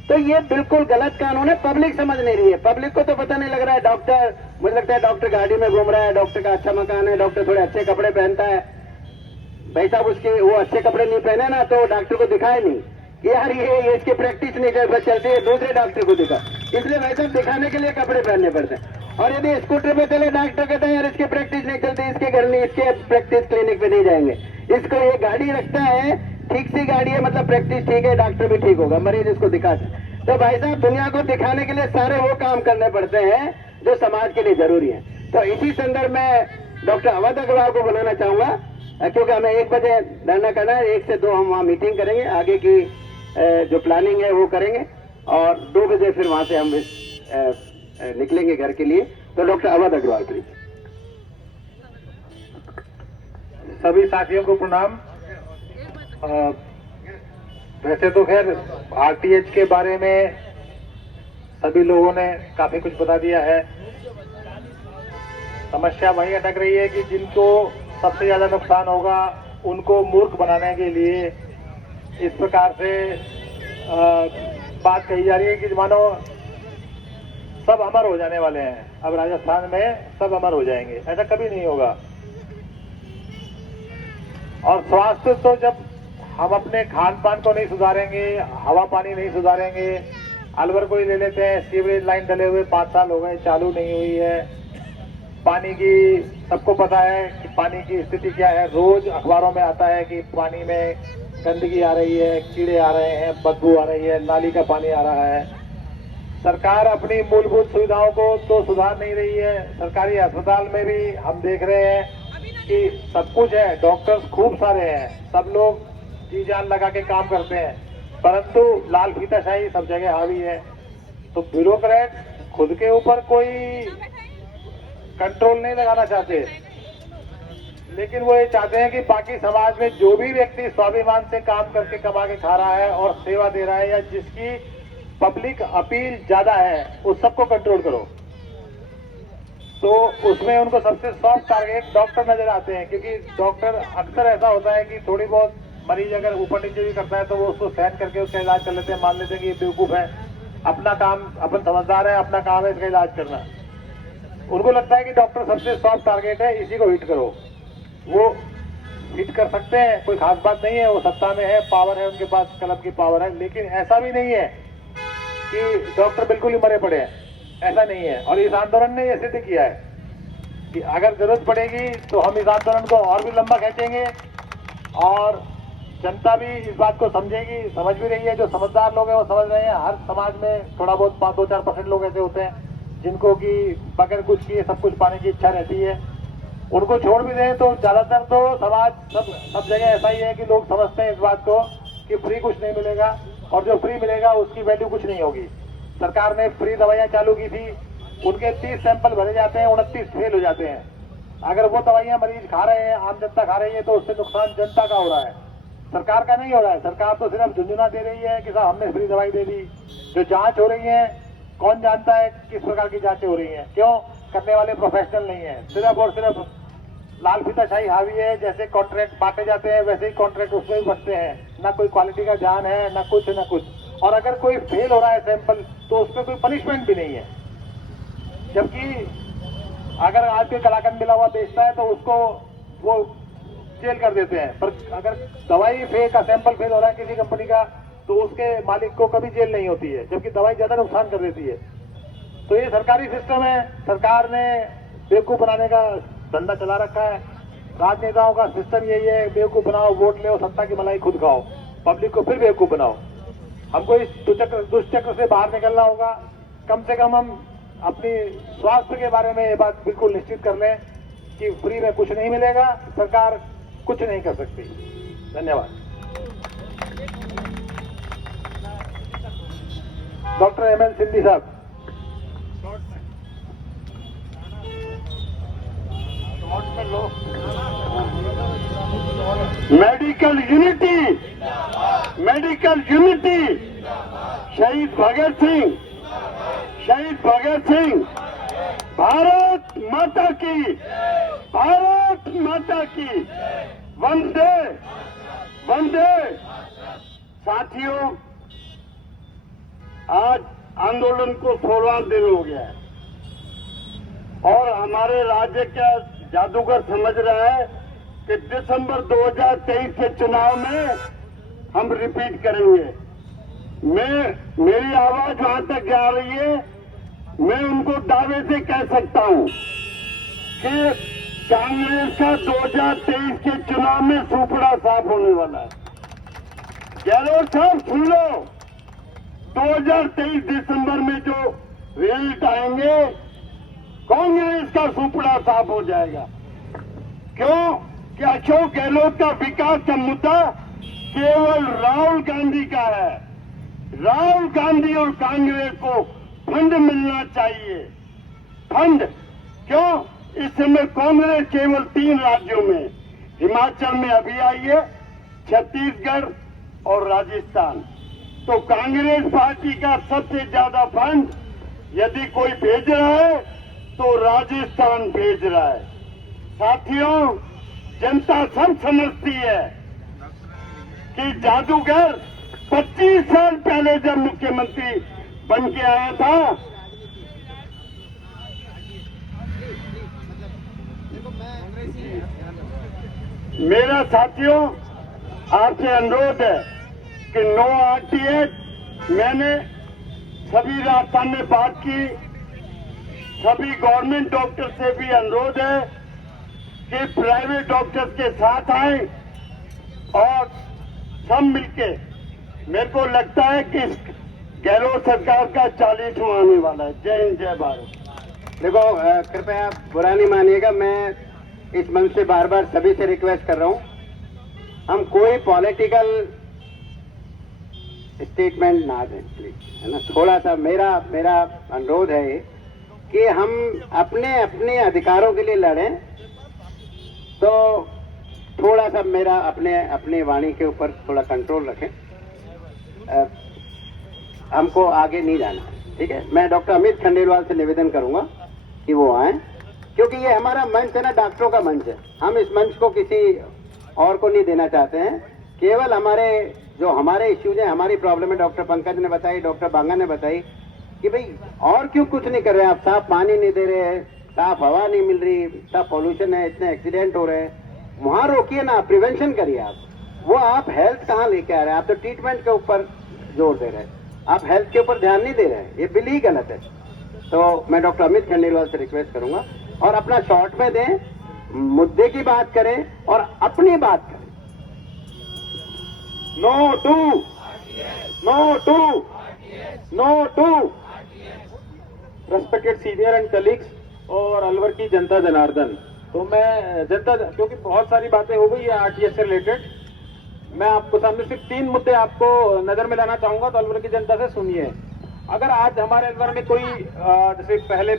तो ये बिल्कुल गलत कानून है, पब्लिक समझ नहीं रही है। पब्लिक को तो पता नहीं लग रहा है। डॉक्टर, मुझे लगता है डॉक्टर गाड़ी में घूम रहा है, डॉक्टर का अच्छा मकान है, डॉक्टर थोड़े अच्छे कपड़े पहनता है। भाई साहब उसके वो अच्छे कपड़े नहीं पहने ना तो डॉक्टर को दिखाए नहीं कि यार ये इसकी प्रैक्टिस नहीं चलती है, दूसरे डॉक्टर को दिखा। इसलिए भाई साहब दिखाने के लिए कपड़े पहनने पड़ते हैं। और यदि स्कूटर पे चले, डॉक्टर कहते हैं यार इसकी प्रैक्टिस नहीं चलती, इसके घर नहीं, इसके प्रैक्टिस क्लिनिक पे नहीं जाएंगे। इसको ये गाड़ी रखता है, ठीक सी गाड़ी है, मतलब प्रैक्टिस ठीक है, डॉक्टर भी ठीक होगा, मरीज इसको दिखाते। तो भाई साहब दुनिया को दिखाने के लिए सारे वो काम करने पड़ते हैं जो समाज के लिए जरूरी है। तो इसी संदर्भ में डॉक्टर अवध अग्रवाल को बुलाना चाहूंगा, क्योंकि हमें 1 बजे धरना करना है। 1 से 2 हम वहाँ मीटिंग करेंगे, आगे की जो प्लानिंग है वो करेंगे, और 2 बजे फिर वहां से हम निकलेंगे घर के लिए। तो डॉक्टर अवध अग्रवाल प्लीज। सभी साथियों को प्रणाम। वैसे तो खैर आरटीएच के बारे में सभी लोगों ने काफी कुछ बता दिया है। समस्या वही अटक रही है कि जिनको सबसे ज्यादा नुकसान होगा उनको मूर्ख बनाने के लिए इस प्रकार से बात कही जा रही है कि मानो सब अमर हो जाने वाले हैं, अब राजस्थान में सब अमर हो जाएंगे। ऐसा कभी नहीं होगा। और स्वास्थ्य तो जब हम अपने खान पान को नहीं सुधारेंगे, हवा पानी नहीं सुधारेंगे। अलवर को ही ले लेते हैं, सीवरेज लाइन डले हुए 5 साल हो गए, चालू नहीं हुई है। पानी की सबको पता है कि पानी की स्थिति क्या है। रोज अखबारों में आता है कि पानी में गंदगी आ रही है, कीड़े आ रहे हैं, बदबू आ रही है, नाली का पानी आ रहा है। सरकार अपनी मूलभूत सुविधाओं को तो सुधार नहीं रही है। सरकारी अस्पताल में भी हम देख रहे हैं कि सब कुछ है, डॉक्टर्स खूब सारे हैं, सब लोग जी जान लगा के काम करते हैं, परंतु लाल फीताशाही सब जगह हावी है। तो ब्यूरोक्रेट खुद के ऊपर कोई कंट्रोल नहीं लगाना चाहते, लेकिन वो ये चाहते हैं कि बाकी समाज में जो भी व्यक्ति स्वाभिमान से काम करके कमा के खा रहा है और सेवा दे रहा है, या जिसकी पब्लिक अपील ज्यादा है, उस सबको कंट्रोल करो। तो उसमें उनको सबसे सॉफ्ट टारगेट डॉक्टर नजर आते हैं, क्योंकि डॉक्टर अक्सर ऐसा होता है कि थोड़ी बहुत मरीज अगर ऊपर नीचे भी करता है तो वो उसको सहन करके उसका इलाज कर लेते हैं, मान लेते हैं कि ये बेवकूफ है, अपना काम, अपन समझदार है, अपना काम है इसका इलाज करना। उनको लगता है कि डॉक्टर सबसे सॉफ्ट टारगेट है, इसी को हिट करो। वो हिट कर सकते हैं, कोई खास बात नहीं है, वो सत्ता में है, पावर है उनके पास, कलम की पावर है। लेकिन ऐसा भी नहीं है कि डॉक्टर बिल्कुल ही मरे पड़े हैं, ऐसा नहीं है। और इस आंदोलन ने यह सिद्ध किया है कि अगर जरूरत पड़ेगी तो हम इस आंदोलन को और भी लंबा खींचेंगे, और जनता भी इस बात को समझेगी, समझ भी रही है। जो समझदार लोग हैं वो समझ रहे हैं। हर समाज में थोड़ा बहुत 2-4% लोग ऐसे होते हैं जिनको कि बगैर कुछ किए सब कुछ पाने की इच्छा रहती है। उनको छोड़ भी दें तो ज्यादातर तो समाज सब जगह ऐसा ही है कि लोग समझते हैं इस बात को कि फ्री कुछ नहीं मिलेगा, और जो फ्री मिलेगा उसकी वैल्यू कुछ नहीं होगी। सरकार ने फ्री दवाइयां चालू की थी, उनके 30 सैंपल भरे जाते हैं, 29 फेल हो जाते हैं। अगर वो दवाइयां मरीज खा रहे हैं, आम जनता खा रही है, तो उससे नुकसान जनता का हो रहा है, सरकार का नहीं हो रहा है। सरकार तो सिर्फ झुंझुना दे रही है कि साहब हमने फ्री दवाई दे दी। जो जांच हो रही है, कौन जानता है किस प्रकार की जांचें हो रही हैं, क्यों? करने वाले प्रोफेशनल नहीं है। सिर्फ और सिर्फ लाल फीताशाही हावी है। जैसे कॉन्ट्रैक्ट बांटे जाते हैं वैसे ही कॉन्ट्रैक्ट उसमें भी बचते हैं। ना कोई क्वालिटी का ध्यान है, ना कुछ ना कुछ। और अगर कोई फेल हो रहा है सैंपल तो उसमें कोई पनिशमेंट भी नहीं है। जबकि अगर आज कोई कलाकंद मिला हुआ बेचता है तो उसको वो जेल कर देते हैं, पर अगर दवाई फेल का सैंपल फेल हो रहा है किसी कंपनी का तो उसके मालिक को कभी जेल नहीं होती है, जबकि दवाई ज्यादा नुकसान कर देती है। तो ये सरकारी सिस्टम है। सरकार ने बेवकूफ बनाने का धंधा चला रखा है। राजनेताओं का सिस्टम यही है, बेवकूफ बनाओ, वोट ले, सत्ता की मलाई खुद खाओ, पब्लिक को फिर बेवकूफ बनाओ। हमको इस दुष्चक्र से बाहर निकलना होगा। कम से कम हम अपनी स्वास्थ्य के बारे में ये बात बिल्कुल निश्चित कर लें कि फ्री में कुछ नहीं मिलेगा, सरकार कुछ नहीं कर सकती। धन्यवाद। डॉक्टर एमएल सिंधी साहब। Medical unity, medical unity. शहीद भगत सिंह, शहीद भगत सिंह। भारत माता की, भारत माता की। वंदे वंदे। साथियों, आज आंदोलन को 16 दिन हो गया है और हमारे राज्य का जादूगर समझ रहा है कि दिसंबर 2023 के चुनाव में हम रिपीट करेंगे। मेरी आवाज वहां तक जा रही है, मैं उनको दावे से कह सकता हूं कि कांग्रेस का 2023 के चुनाव में सुपड़ा साफ होने वाला है। गहलोत साहब सुन लो, 2023 दिसंबर में जो रिजल्ट आएंगे, कांग्रेस का सुपड़ा साफ हो जाएगा। क्यों? कि अशोक गहलोत का विकास का मुद्दा केवल राहुल गांधी का है। राहुल गांधी और कांग्रेस को फंड मिलना चाहिए। फंड क्यों? इस समय कांग्रेस केवल 3 राज्यों में, हिमाचल में अभी आई है, छत्तीसगढ़ और राजस्थान। तो कांग्रेस पार्टी का सबसे ज्यादा फंड यदि कोई भेज रहा है तो राजस्थान भेज रहा है। साथियों, जनता सब समझती है कि जादूगर 25 साल पहले जब मुख्यमंत्री बन के आया था, मेरा साथियों आपसे अनुरोध है कि नो आरटीएच। मैंने सभी राजस्थान में बात की, सभी गवर्नमेंट डॉक्टर से भी अनुरोध है कि प्राइवेट डॉक्टर्स के साथ आए और सब मिलके, मेरे को लगता है कि गहलोत सरकार का 40वां आने वाला है। जय हिंद, जय भारत। देखो, कृपया बुरा नहीं मानिएगा, मैं इस मंच से बार बार सभी से रिक्वेस्ट कर रहा हूं, हम कोई पॉलिटिकल स्टेटमेंट ना दें प्लीज, है ना। थोड़ा सा मेरा अनुरोध है कि हम अपने अपने अधिकारों के लिए लड़ें, तो थोड़ा सा मेरा अपने वाणी के ऊपर थोड़ा कंट्रोल रखें। हमको आगे नहीं जाना, ठीक है। मैं डॉक्टर अमित खंडेलवाल से निवेदन करूंगा कि वो आए, क्योंकि ये हमारा मंच है ना, डॉक्टरों का मंच है। हम इस मंच को किसी और को नहीं देना चाहते हैं। केवल हमारे इश्यूज हैं, हमारी प्रॉब्लम है, डॉक्टर पंकज ने बताई, डॉक्टर बांगा ने बताई कि भाई और क्यों कुछ नहीं कर रहे हैं आप। साफ पानी नहीं दे रहे हैं, साफ हवा नहीं मिल रही, इतना पॉल्यूशन है, इतने एक्सीडेंट हो रहे हैं, वहां रोकिए ना, प्रिवेंशन करिए आप। वो आप हेल्थ कहाँ लेके आ रहे हैं? आप तो ट्रीटमेंट के ऊपर जोर दे रहे हैं, आप हेल्थ के ऊपर ध्यान नहीं दे रहे हैं, ये बिल ही गलत है। तो मैं डॉक्टर अमित खंडेलवाल से रिक्वेस्ट करूंगा और अपना शॉर्ट में दें, मुद्दे की बात करें और अपनी बात करें। No to, no to, no to. Respected senior and colleagues और अलवर की जनता जनार्दन, तो मैं जनता, क्योंकि बहुत सारी बातें हो गई है आरटीएस से रिलेटेड, मैं आपको सामने सिर्फ 3 मुद्दे आपको नजर में लाना चाहूंगा, तो अलवर की जनता से सुनिए। अगर आज हमारे अलवर में कोई जैसे पहले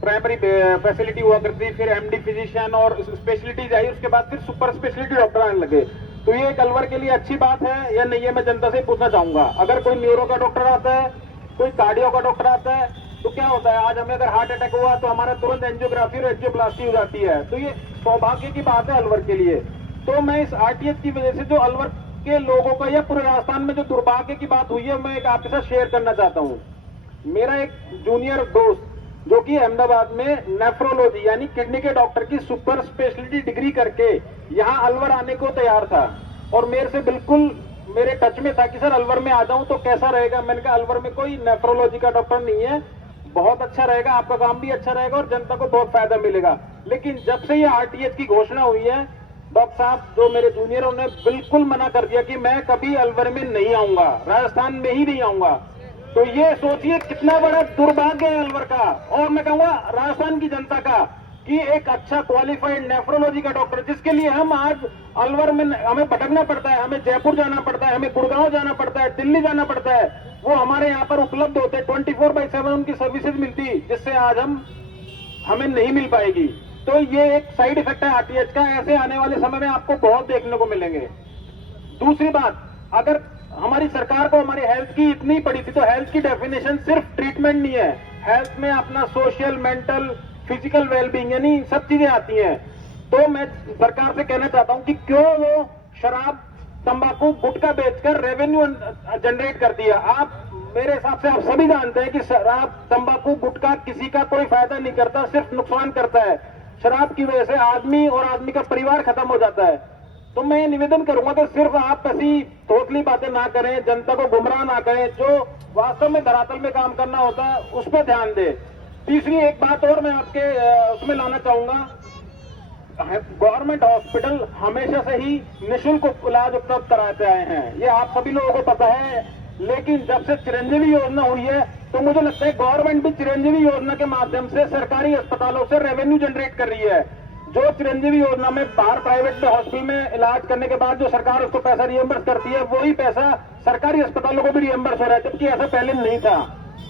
प्राइमरी फैसिलिटी हुआ करती, फिर एमडी फिजिशियन और स्पेशलिटीज आई, उसके बाद फिर सुपर स्पेशलिटी डॉक्टर आने लगे, तो ये एक अलवर के लिए अच्छी बात है या नहीं, ये मैं जनता से पूछना चाहूंगा। अगर कोई न्यूरो का डॉक्टर आता है, कोई कार्डियो का डॉक्टर आता है, तो क्या होता है, आज हमें अगर हार्ट अटैक हुआ तो हमारा तुरंत एंजियोग्राफी और एंजियोप्लास्टी हो जाती है, तो ये सौभाग्य की बात है अलवर के लिए। तो मैं इस आरटीएस की वजह से जो अलवर के लोगों का या पूरे राजस्थान में जो दुर्भाग्य की बात हुई है, मैं एक आपके साथ शेयर करना चाहता हूँ। मेरा एक जूनियर दोस्त जो कि अहमदाबाद में नेफ्रोलॉजी यानी किडनी के डॉक्टर की सुपर स्पेशलिटी डिग्री करके यहाँ अलवर आने को तैयार था और मेरे से बिल्कुल मेरे टच में था कि सर अलवर में आ जाऊं तो कैसा रहेगा। मैंने कहा अलवर में कोई नेफ्रोलॉजी का डॉक्टर नहीं है, बहुत अच्छा रहेगा, आपका काम भी अच्छा रहेगा और जनता को बहुत फायदा मिलेगा। लेकिन जब से ये आरटीएस की घोषणा हुई है, डॉक्टर साहब जो मेरे जूनियर उन्होंने बिल्कुल मना कर दिया कि मैं कभी अलवर में नहीं आऊंगा, राजस्थान में ही नहीं आऊंगा। तो ये सोचिए कितना बड़ा दुर्भाग्य है अलवर का, और मैं कहूंगा राजस्थान की जनता का, कि एक अच्छा क्वालिफाइड नेफ्रोलॉजी का डॉक्टर, जिसके लिए हम आज अलवर में हमें भटकना पड़ता है, हमें जयपुर जाना पड़ता है, हमें गुड़गांव जाना पड़ता है, दिल्ली जाना पड़ता है, वो हमारे यहाँ पर उपलब्ध होते हैं। 24/7 उनकी सर्विसेज मिलती, जिससे आज हमें नहीं मिल पाएगी। तो ये एक साइड इफेक्ट है आरटीएच का, ऐसे आने वाले समय में आपको बहुत देखने को मिलेंगे। दूसरी बात, अगर हमारी सरकार को हमारी हेल्थ की इतनी पड़ी थी, तो हेल्थ की डेफिनेशन सिर्फ ट्रीटमेंट नहीं है, हेल्थ में अपना सोशल, मेंटल, फिजिकल वेलबींग यानी सब चीजें आती हैं। तो मैं सरकार से कहना चाहता हूं कि क्यों वो शराब, तंबाकू, गुटखा बेचकर रेवेन्यू जनरेट करती है। आप मेरे हिसाब से आप सभी जानते हैं कि शराब, तंबाकू, गुटखा किसी का कोई फायदा नहीं करता, सिर्फ नुकसान करता है। शराब की वजह से आदमी और आदमी का परिवार खत्म हो जाता है। तो मैं ये निवेदन करूंगा कि सिर्फ आप ऐसी तोतली बातें ना करें, जनता को गुमराह ना करें, जो वास्तव में धरातल में काम करना होता है उस पर ध्यान दें। तीसरी एक बात और मैं आपके उसमें लाना चाहूंगा, गवर्नमेंट हॉस्पिटल हमेशा से ही निःशुल्क इलाज उपलब्ध कराते आए हैं, ये आप सभी लोगों को पता है। लेकिन जब से चिरंजीवी योजना हुई है, तो मुझे लगता है गवर्नमेंट भी चिरंजीवी योजना के माध्यम से सरकारी अस्पतालों से रेवेन्यू जनरेट कर रही है। जो चिरंजीवी योजना में बाहर प्राइवेट में हॉस्पिटल में इलाज करने के बाद जो सरकार उसको पैसा रिएम्बर्स करती है, वही पैसा सरकारी अस्पतालों को भी रिएम्बर्स हो रहा है, जबकि ऐसा पहले नहीं था।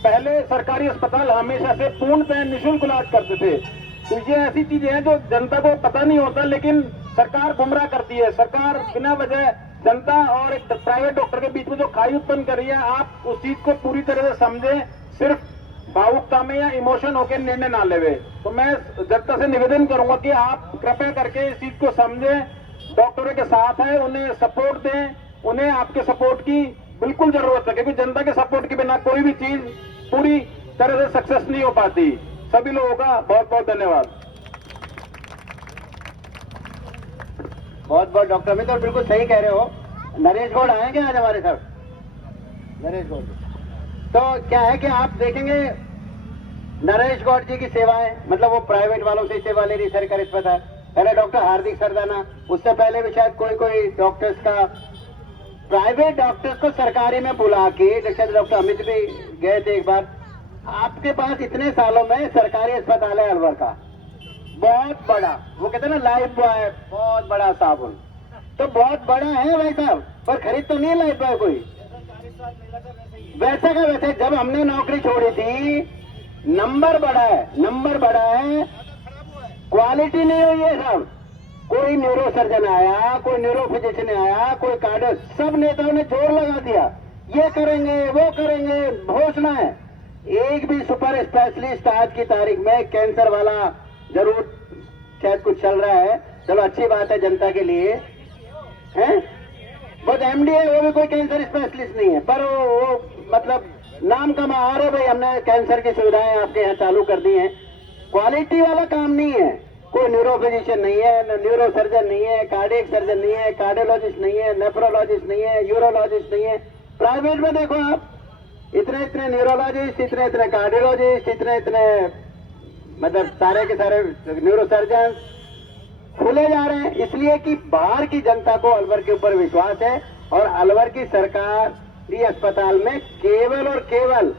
पहले सरकारी अस्पताल हमेशा से पूर्णतः निःशुल्क इलाज करते थे। तो ये ऐसी चीजें हैं जो जनता को पता नहीं होता, लेकिन सरकार गुमराह करती है। सरकार बिना वजह जनता और एक प्राइवेट डॉक्टर के बीच में जो खाई उत्पन्न कर रही है, आप उस चीज को पूरी तरह से समझें, सिर्फ भावुकता में या इमोशन होकर निर्णय ना लेवे। तो मैं जनता से निवेदन करूंगा कि आप कृपया करके इस चीज को समझें, डॉक्टरों के साथ हैं, उन्हें सपोर्ट दें, उन्हें आपके सपोर्ट की बिल्कुल जरूरत है, क्योंकि जनता के सपोर्ट के बिना कोई भी चीज पूरी तरह से सक्सेस नहीं हो पाती। सभी लोगों का बहुत बहुत धन्यवाद। बहुत बहुत डॉक्टर अमित, और बिल्कुल सही कह रहे हो। नरेश गौड़ आएंगे आज हमारे साथ, नरेश गौड़। तो क्या है कि आप देखेंगे नरेश गौड़ जी की सेवाएं, मतलब वो प्राइवेट वालों से सेवा ले रही सरकारी अस्पताल। पहले डॉक्टर हार्दिक सरदाना, उससे पहले भी शायद कोई डॉक्टर्स का, प्राइवेट डॉक्टर्स को सरकारी में बुला के, जैसे डॉक्टर अमित भी गए थे एक बार। आपके पास इतने सालों में सरकारी अस्पताल है अलवर का, बहुत बड़ा, वो कहते हैं ना लाइफ बॉय, बहुत बड़ा साबुन, तो बहुत बड़ा है भाई साहब, पर खरीद तो नहीं है लाइफ बॉय कोई। वैसे का वैसे जब हमने नौकरी छोड़ी थी, नंबर बड़ा है, नंबर बड़ा है, क्वालिटी नहीं हुई है साहब। कोई न्यूरो सर्जन आया, कोई न्यूरो फिजिशियन आया, कोई कार्डियो, सब नेताओं ने जोर लगा दिया, ये करेंगे वो करेंगे, घोषणा है। एक भी सुपर स्पेशलिस्ट आज की तारीख में कैंसर वाला, जरूर शायद कुछ चल रहा है, चलो अच्छी बात है जनता के लिए, हैं? बट एमडी है, वो भी कोई कैंसर स्पेशलिस्ट नहीं है, पर वो मतलब नाम कमा रहे भाई, हमने कैंसर की सुविधाएं आपके यहाँ चालू कर दी हैं। क्वालिटी वाला काम नहीं है। कोई न्यूरो फिजिशियन नहीं है, न्यूरो सर्जन नहीं है, कार्डियक सर्जन नहीं है, कार्डियोलॉजिस्ट नहीं है, नेफ्रोलॉजिस्ट नहीं है, यूरोलॉजिस्ट नहीं है। प्राइवेट में देखो आप, इतने न्यूरोलॉजिस्ट, इतने कार्डियोलॉजिस्ट, इतने मतलब सारे के सारे न्यूरो सर्जन खुले जा रहे हैं, इसलिए कि बाहर की जनता को अलवर के ऊपर विश्वास है। और अलवर की सरकारी अस्पताल में केवल और केवल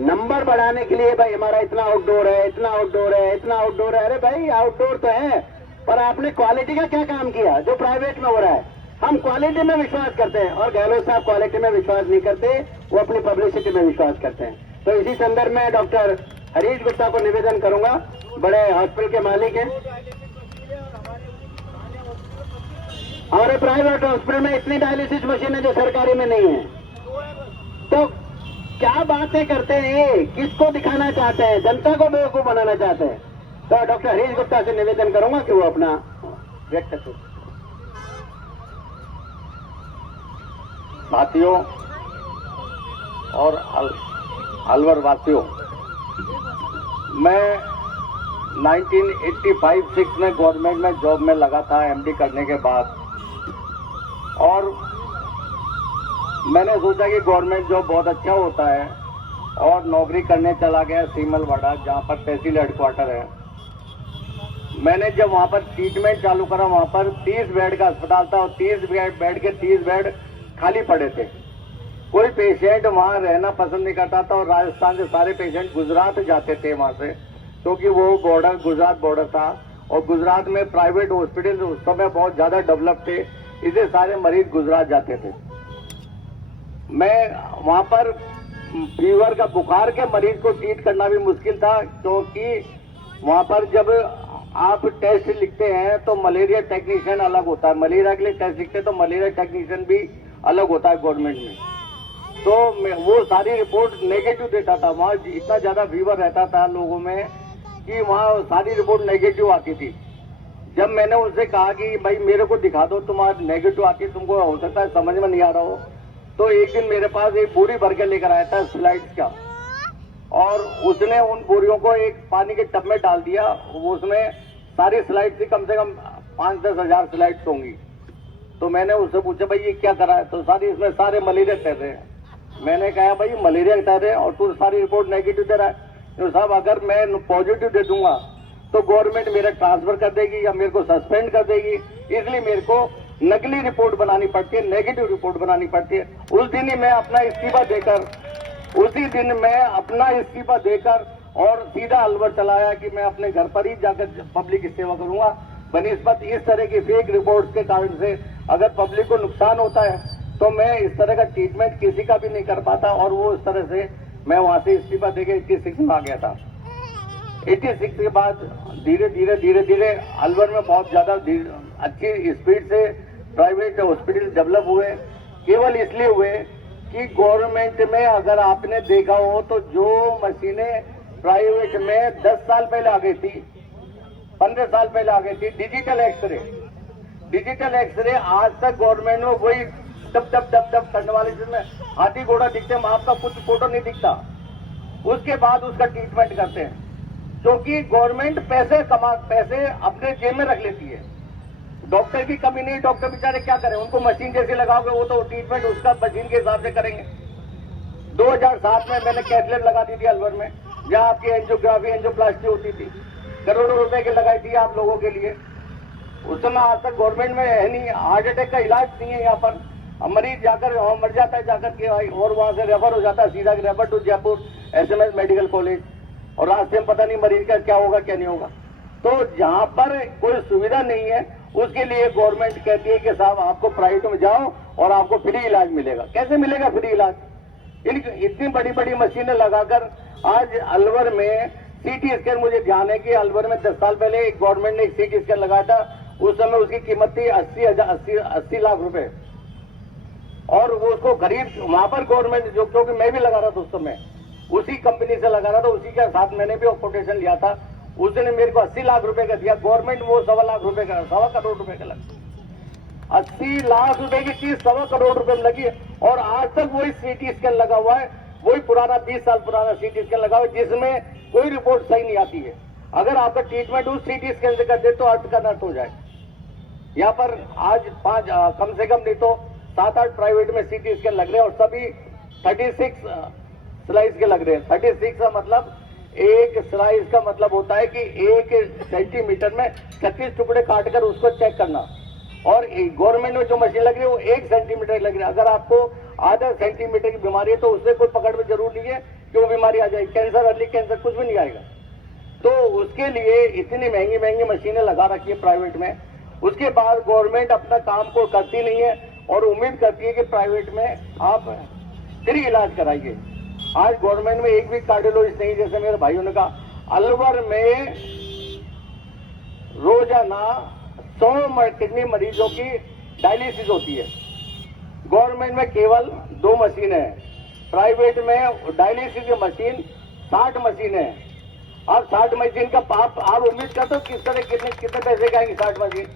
नंबर बढ़ाने के लिए, भाई हमारा इतना आउटडोर है, इतना आउटडोर है, इतना आउटडोर है। अरे भाई आउटडोर तो है, पर आपने क्वालिटी का क्या काम किया जो प्राइवेट में हो रहा है? हम क्वालिटी में विश्वास करते हैं, और गहलोत साहब क्वालिटी में विश्वास नहीं करते, वो अपनी पब्लिसिटी में विश्वास करते हैं। तो इसी संदर्भ में डॉक्टर हरीश गुप्ता को निवेदन करूंगा, बड़े हॉस्पिटल के मालिक हैं, हमारे प्राइवेट हॉस्पिटल में इतनी डायलिसिस मशीन है जो सरकारी में नहीं है। तो क्या बातें करते हैं, किसको दिखाना चाहते हैं? जनता को बेवकूफ बनाना चाहते हैं। तो डॉक्टर हरीश गुप्ता से निवेदन करूंगा कि वो अपना व्यक्त करें। साथियों और अलवर वासियों, मैं 1985-86 में गवर्नमेंट में जॉब में लगा था एमडी करने के बाद, और मैंने सोचा कि गवर्नमेंट जॉब बहुत अच्छा होता है, और नौकरी करने चला गया सीमलवाड़ा, जहाँ पर तहसील हेडक्वार्टर है। मैंने जब वहाँ पर ट्रीटमेंट चालू करा, वहाँ पर 30 बेड का अस्पताल था, और 30 बेड के 30 बेड खाली पड़े थे। कोई पेशेंट वहाँ रहना पसंद नहीं करता था और राजस्थान से सारे पेशेंट गुजरात जाते थे वहाँ से, क्योंकि वो बॉर्डर गुजरात बॉर्डर था और गुजरात में प्राइवेट हॉस्पिटल उस समय बहुत ज्यादा डेवलप थे, इसलिए सारे मरीज गुजरात जाते थे। मैं वहाँ पर फीवर का बुखार के मरीज को ट्रीट करना भी मुश्किल था, क्योंकि वहाँ पर जब आप टेस्ट लिखते हैं तो मलेरिया टेक्नीशियन अलग होता है, मलेरिया के लिए टेस्ट लिखते हैं तो मलेरिया टेक्नीशियन भी अलग होता है गवर्नमेंट में। तो वो सारी रिपोर्ट नेगेटिव देता था, वहाँ इतना ज्यादा फीवर रहता था लोगों में कि वहाँ सारी रिपोर्ट नेगेटिव आती थी। जब मैंने उनसे कहा कि भाई मेरे को दिखा दो तुम्हारी नेगेटिव आती, तुमको हो सकता है समझ में नहीं आ रहा हो, तो एक दिन मेरे पास एक बोरी भर के लेकर आया था स्लाइड्स का, और उसने उन बोरियों को एक पानी के टब में डाल दिया। उसमें सारी स्लाइड थी, कम से कम 5-10 हजार स्लाइड्स होंगी। तो मैंने उससे पूछा भाई ये क्या करा है, तो सारी इसमें सारे मलेरिया तैर रहे हैं। मैंने कहा भाई मलेरिया तैर रहे हैं और तू सारी रिपोर्ट नेगेटिव दे रहा है, तो साहब अगर मैं पॉजिटिव दे दूंगा तो गवर्नमेंट मेरा ट्रांसफर कर देगी या मेरे को सस्पेंड कर देगी, इसलिए मेरे को नकली रिपोर्ट बनानी पड़ती है, नेगेटिव रिपोर्ट बनानी पड़ती है। उस दिन ही मैं अपना इस्तीफा देकर, उसी दिन मैं अपना इस्तीफा देकर और सीधा अलवर चलाया कि मैं अपने घर पर ही जाकर पब्लिक की सेवा करूंगा। बनिस्बत इस तरह की फेक रिपोर्ट्स के कारण से अगर पब्लिक को नुकसान होता है तो मैं इस तरह का ट्रीटमेंट किसी का भी नहीं कर पाता, और वो इस तरह से मैं वहां से इस्तीफा देके 86 में आ गया था। 86 के बाद धीरे धीरे अलवर में बहुत ज्यादा अच्छी स्पीड से प्राइवेट हॉस्पिटल डेवलप हुए। केवल इसलिए हुए कि गवर्नमेंट में अगर आपने देखा हो तो जो मशीनें प्राइवेट में 10 साल पहले आ गई थी, 15 साल पहले आ गई थी, डिजिटल एक्सरे आज तक गवर्नमेंट में वही टप करने वाले, जिसमें हाथी घोड़ा दिखते हैं, आपका कुछ फोटो नहीं दिखता, उसके बाद उसका ट्रीटमेंट करते हैं, क्योंकि गवर्नमेंट पैसे अपने जेब में रख लेती है। डॉक्टर की कमी नहीं, डॉक्टर बेचारे क्या करें, उनको मशीन जैसे लगाओगे वो तो ट्रीटमेंट उसका मशीन के हिसाब से करेंगे। 2007 में मैंने कैथलेट लगा दी थी अलवर में, जहां आपकी एंजियोग्राफी एंजियोप्लास्टी होती थी, करोड़ों रुपए की लगाई थी आप लोगों के लिए। उस समय आज तक गवर्नमेंट में है नहीं, हार्ट अटैक का इलाज नहीं है यहाँ पर। मरीज जाकर मर जाता है जाकर के, और वहां से रेफर हो जाता है सीधा refer to Jaipur SMS medical college, और रास्ते में पता नहीं मरीज का क्या होगा क्या नहीं होगा। तो जहां पर कोई सुविधा नहीं है उसके लिए गवर्नमेंट कहती है कि साहब आपको प्राइवेट में जाओ और आपको फ्री इलाज मिलेगा। कैसे मिलेगा फ्री इलाज? इतनी बड़ी बड़ी मशीनें लगाकर आज अलवर में CT स्कैन, मुझे ध्यान है कि अलवर में 10 साल पहले गवर्नमेंट ने एक CT स्कैन लगाया था, उस समय उसकी कीमत थी 80 लाख रुपए, और वो उसको गरीब वहां पर गवर्नमेंट जो, क्योंकि मैं भी लगा रहा था उस समय, उसी कंपनी से लगा रहा था, उसी के साथ मैंने भी कोटेशन लिया था। उसने मेरे को 80 लाख रुपए का दिया, गवर्नमेंट वो 1.25 लाख रुपए का, 1.25 करोड़ रुपए का लगा। 80 लाख रुपए की चीज 1.25 करोड़ रुपए में लगी, और आज तक वही CT स्कैन लगा हुआ है, वही पुराना 20 साल पुराना CT स्कैन लगा हुआ है, जिसमें कोई रिपोर्ट सही नहीं आती है। अगर आपका ट्रीटमेंट उस CT स्कैन से कर दे तो अर्थ का नष्ट हो जाए। यहाँ पर आज कम से कम नहीं तो 7-8 प्राइवेट में CT स्कैन लग रहे हैं, और सभी 36 स्लाइस के लग रहे हैं। 36 का मतलब, एक स्लाइस का मतलब होता है कि 1 सेंटीमीटर में 36 टुकड़े काटकर उसको चेक करना, और गवर्नमेंट में जो मशीन लग रही है वो 1 सेंटीमीटर लग रही है। अगर आपको आधा सेंटीमीटर की बीमारी है तो उससे कोई पकड़ में जरूर नहीं है कि वो बीमारी आ जाएगी, कैंसर, अर्ली कैंसर कुछ भी नहीं आएगा। तो उसके लिए इतनी महंगी महंगी मशीनें लगा रखी है प्राइवेट में। उसके बाद गवर्नमेंट अपना काम को करती नहीं है और उम्मीद करती है कि प्राइवेट में आप फ्री इलाज कराइए। आज गवर्नमेंट में एक भी कार्डियोलॉजिस्ट नहीं, जैसे मेरे भाइयों ने कहा, अलवर में रोजाना 100 किडनी मरीजों की डायलिसिस होती है। गवर्नमेंट में केवल 2 मशीनें हैं, प्राइवेट में डायलिसिस की मशीन 60 मशीनें हैं। अब 60 मशीन का आप उम्मीद करते हो किस तरह कितने पैसे का आएंगे 60 मशीन?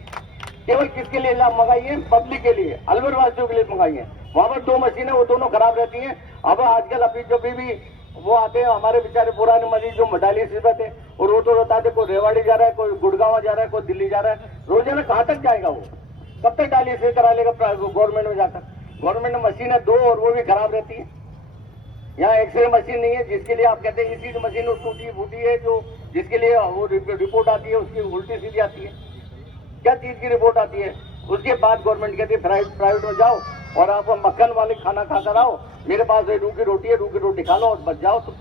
केवल किसके लिए मंगाई है? पब्लिक के लिए, अलवर वासियों के लिए मंगाई है। वहां पर 2 मशीनें, वो दोनों खराब रहती हैं। अब आजकल अभी जो भी वो आते हैं हमारे बेचारे पुराने मरीज जो डायलिसिस पे थे, और वो तो बताते कोई रेवाड़ी जा रहा है, कोई गुड़गांव जा रहा है, कोई दिल्ली जा रहा है। रोजाना कहाँ तक जाएगा वो? कब तक डायलिसिस करा लेगा गवर्नमेंट में जाकर? गवर्नमेंट में मशीनें 2 और वो भी खराब रहती है। यहाँ एक्सरे मशीन नहीं है, जिसके लिए आप कहते हैं इसी मशीन टूटी फूटी है, जो जिसके लिए वो रिपोर्ट आती है उसकी उल्टी सीधी आती है। क्या चीज की रिपोर्ट आती है? उसके बाद गवर्नमेंट कहती है प्राइवेट में जाओ और आप मक्खन वाले खाना खाकर आओ, मेरे पास रूह की रोटी है, रूह की रोटी खा लो और बच जाओ। तो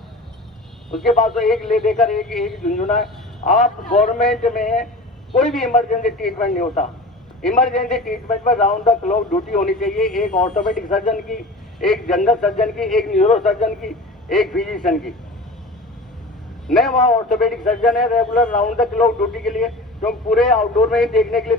उसके पास तो एक ले देकर एक झुंझुना है। आप गवर्नमेंट में कोई भी इमरजेंसी ट्रीटमेंट नहीं होता। इमरजेंसी ट्रीटमेंट में राउंड द क्लॉक ड्यूटी होनी चाहिए, एक ऑर्थोपेडिक सर्जन की, एक जनरल सर्जन की, एक न्यूरो सर्जन की, एक फिजिशियन की। नहीं वहाँ ऑर्थोपेडिक सर्जन है regular round the clock duty के लिए, क्योंकि पूरे आउटडोर में ही देखने के लिए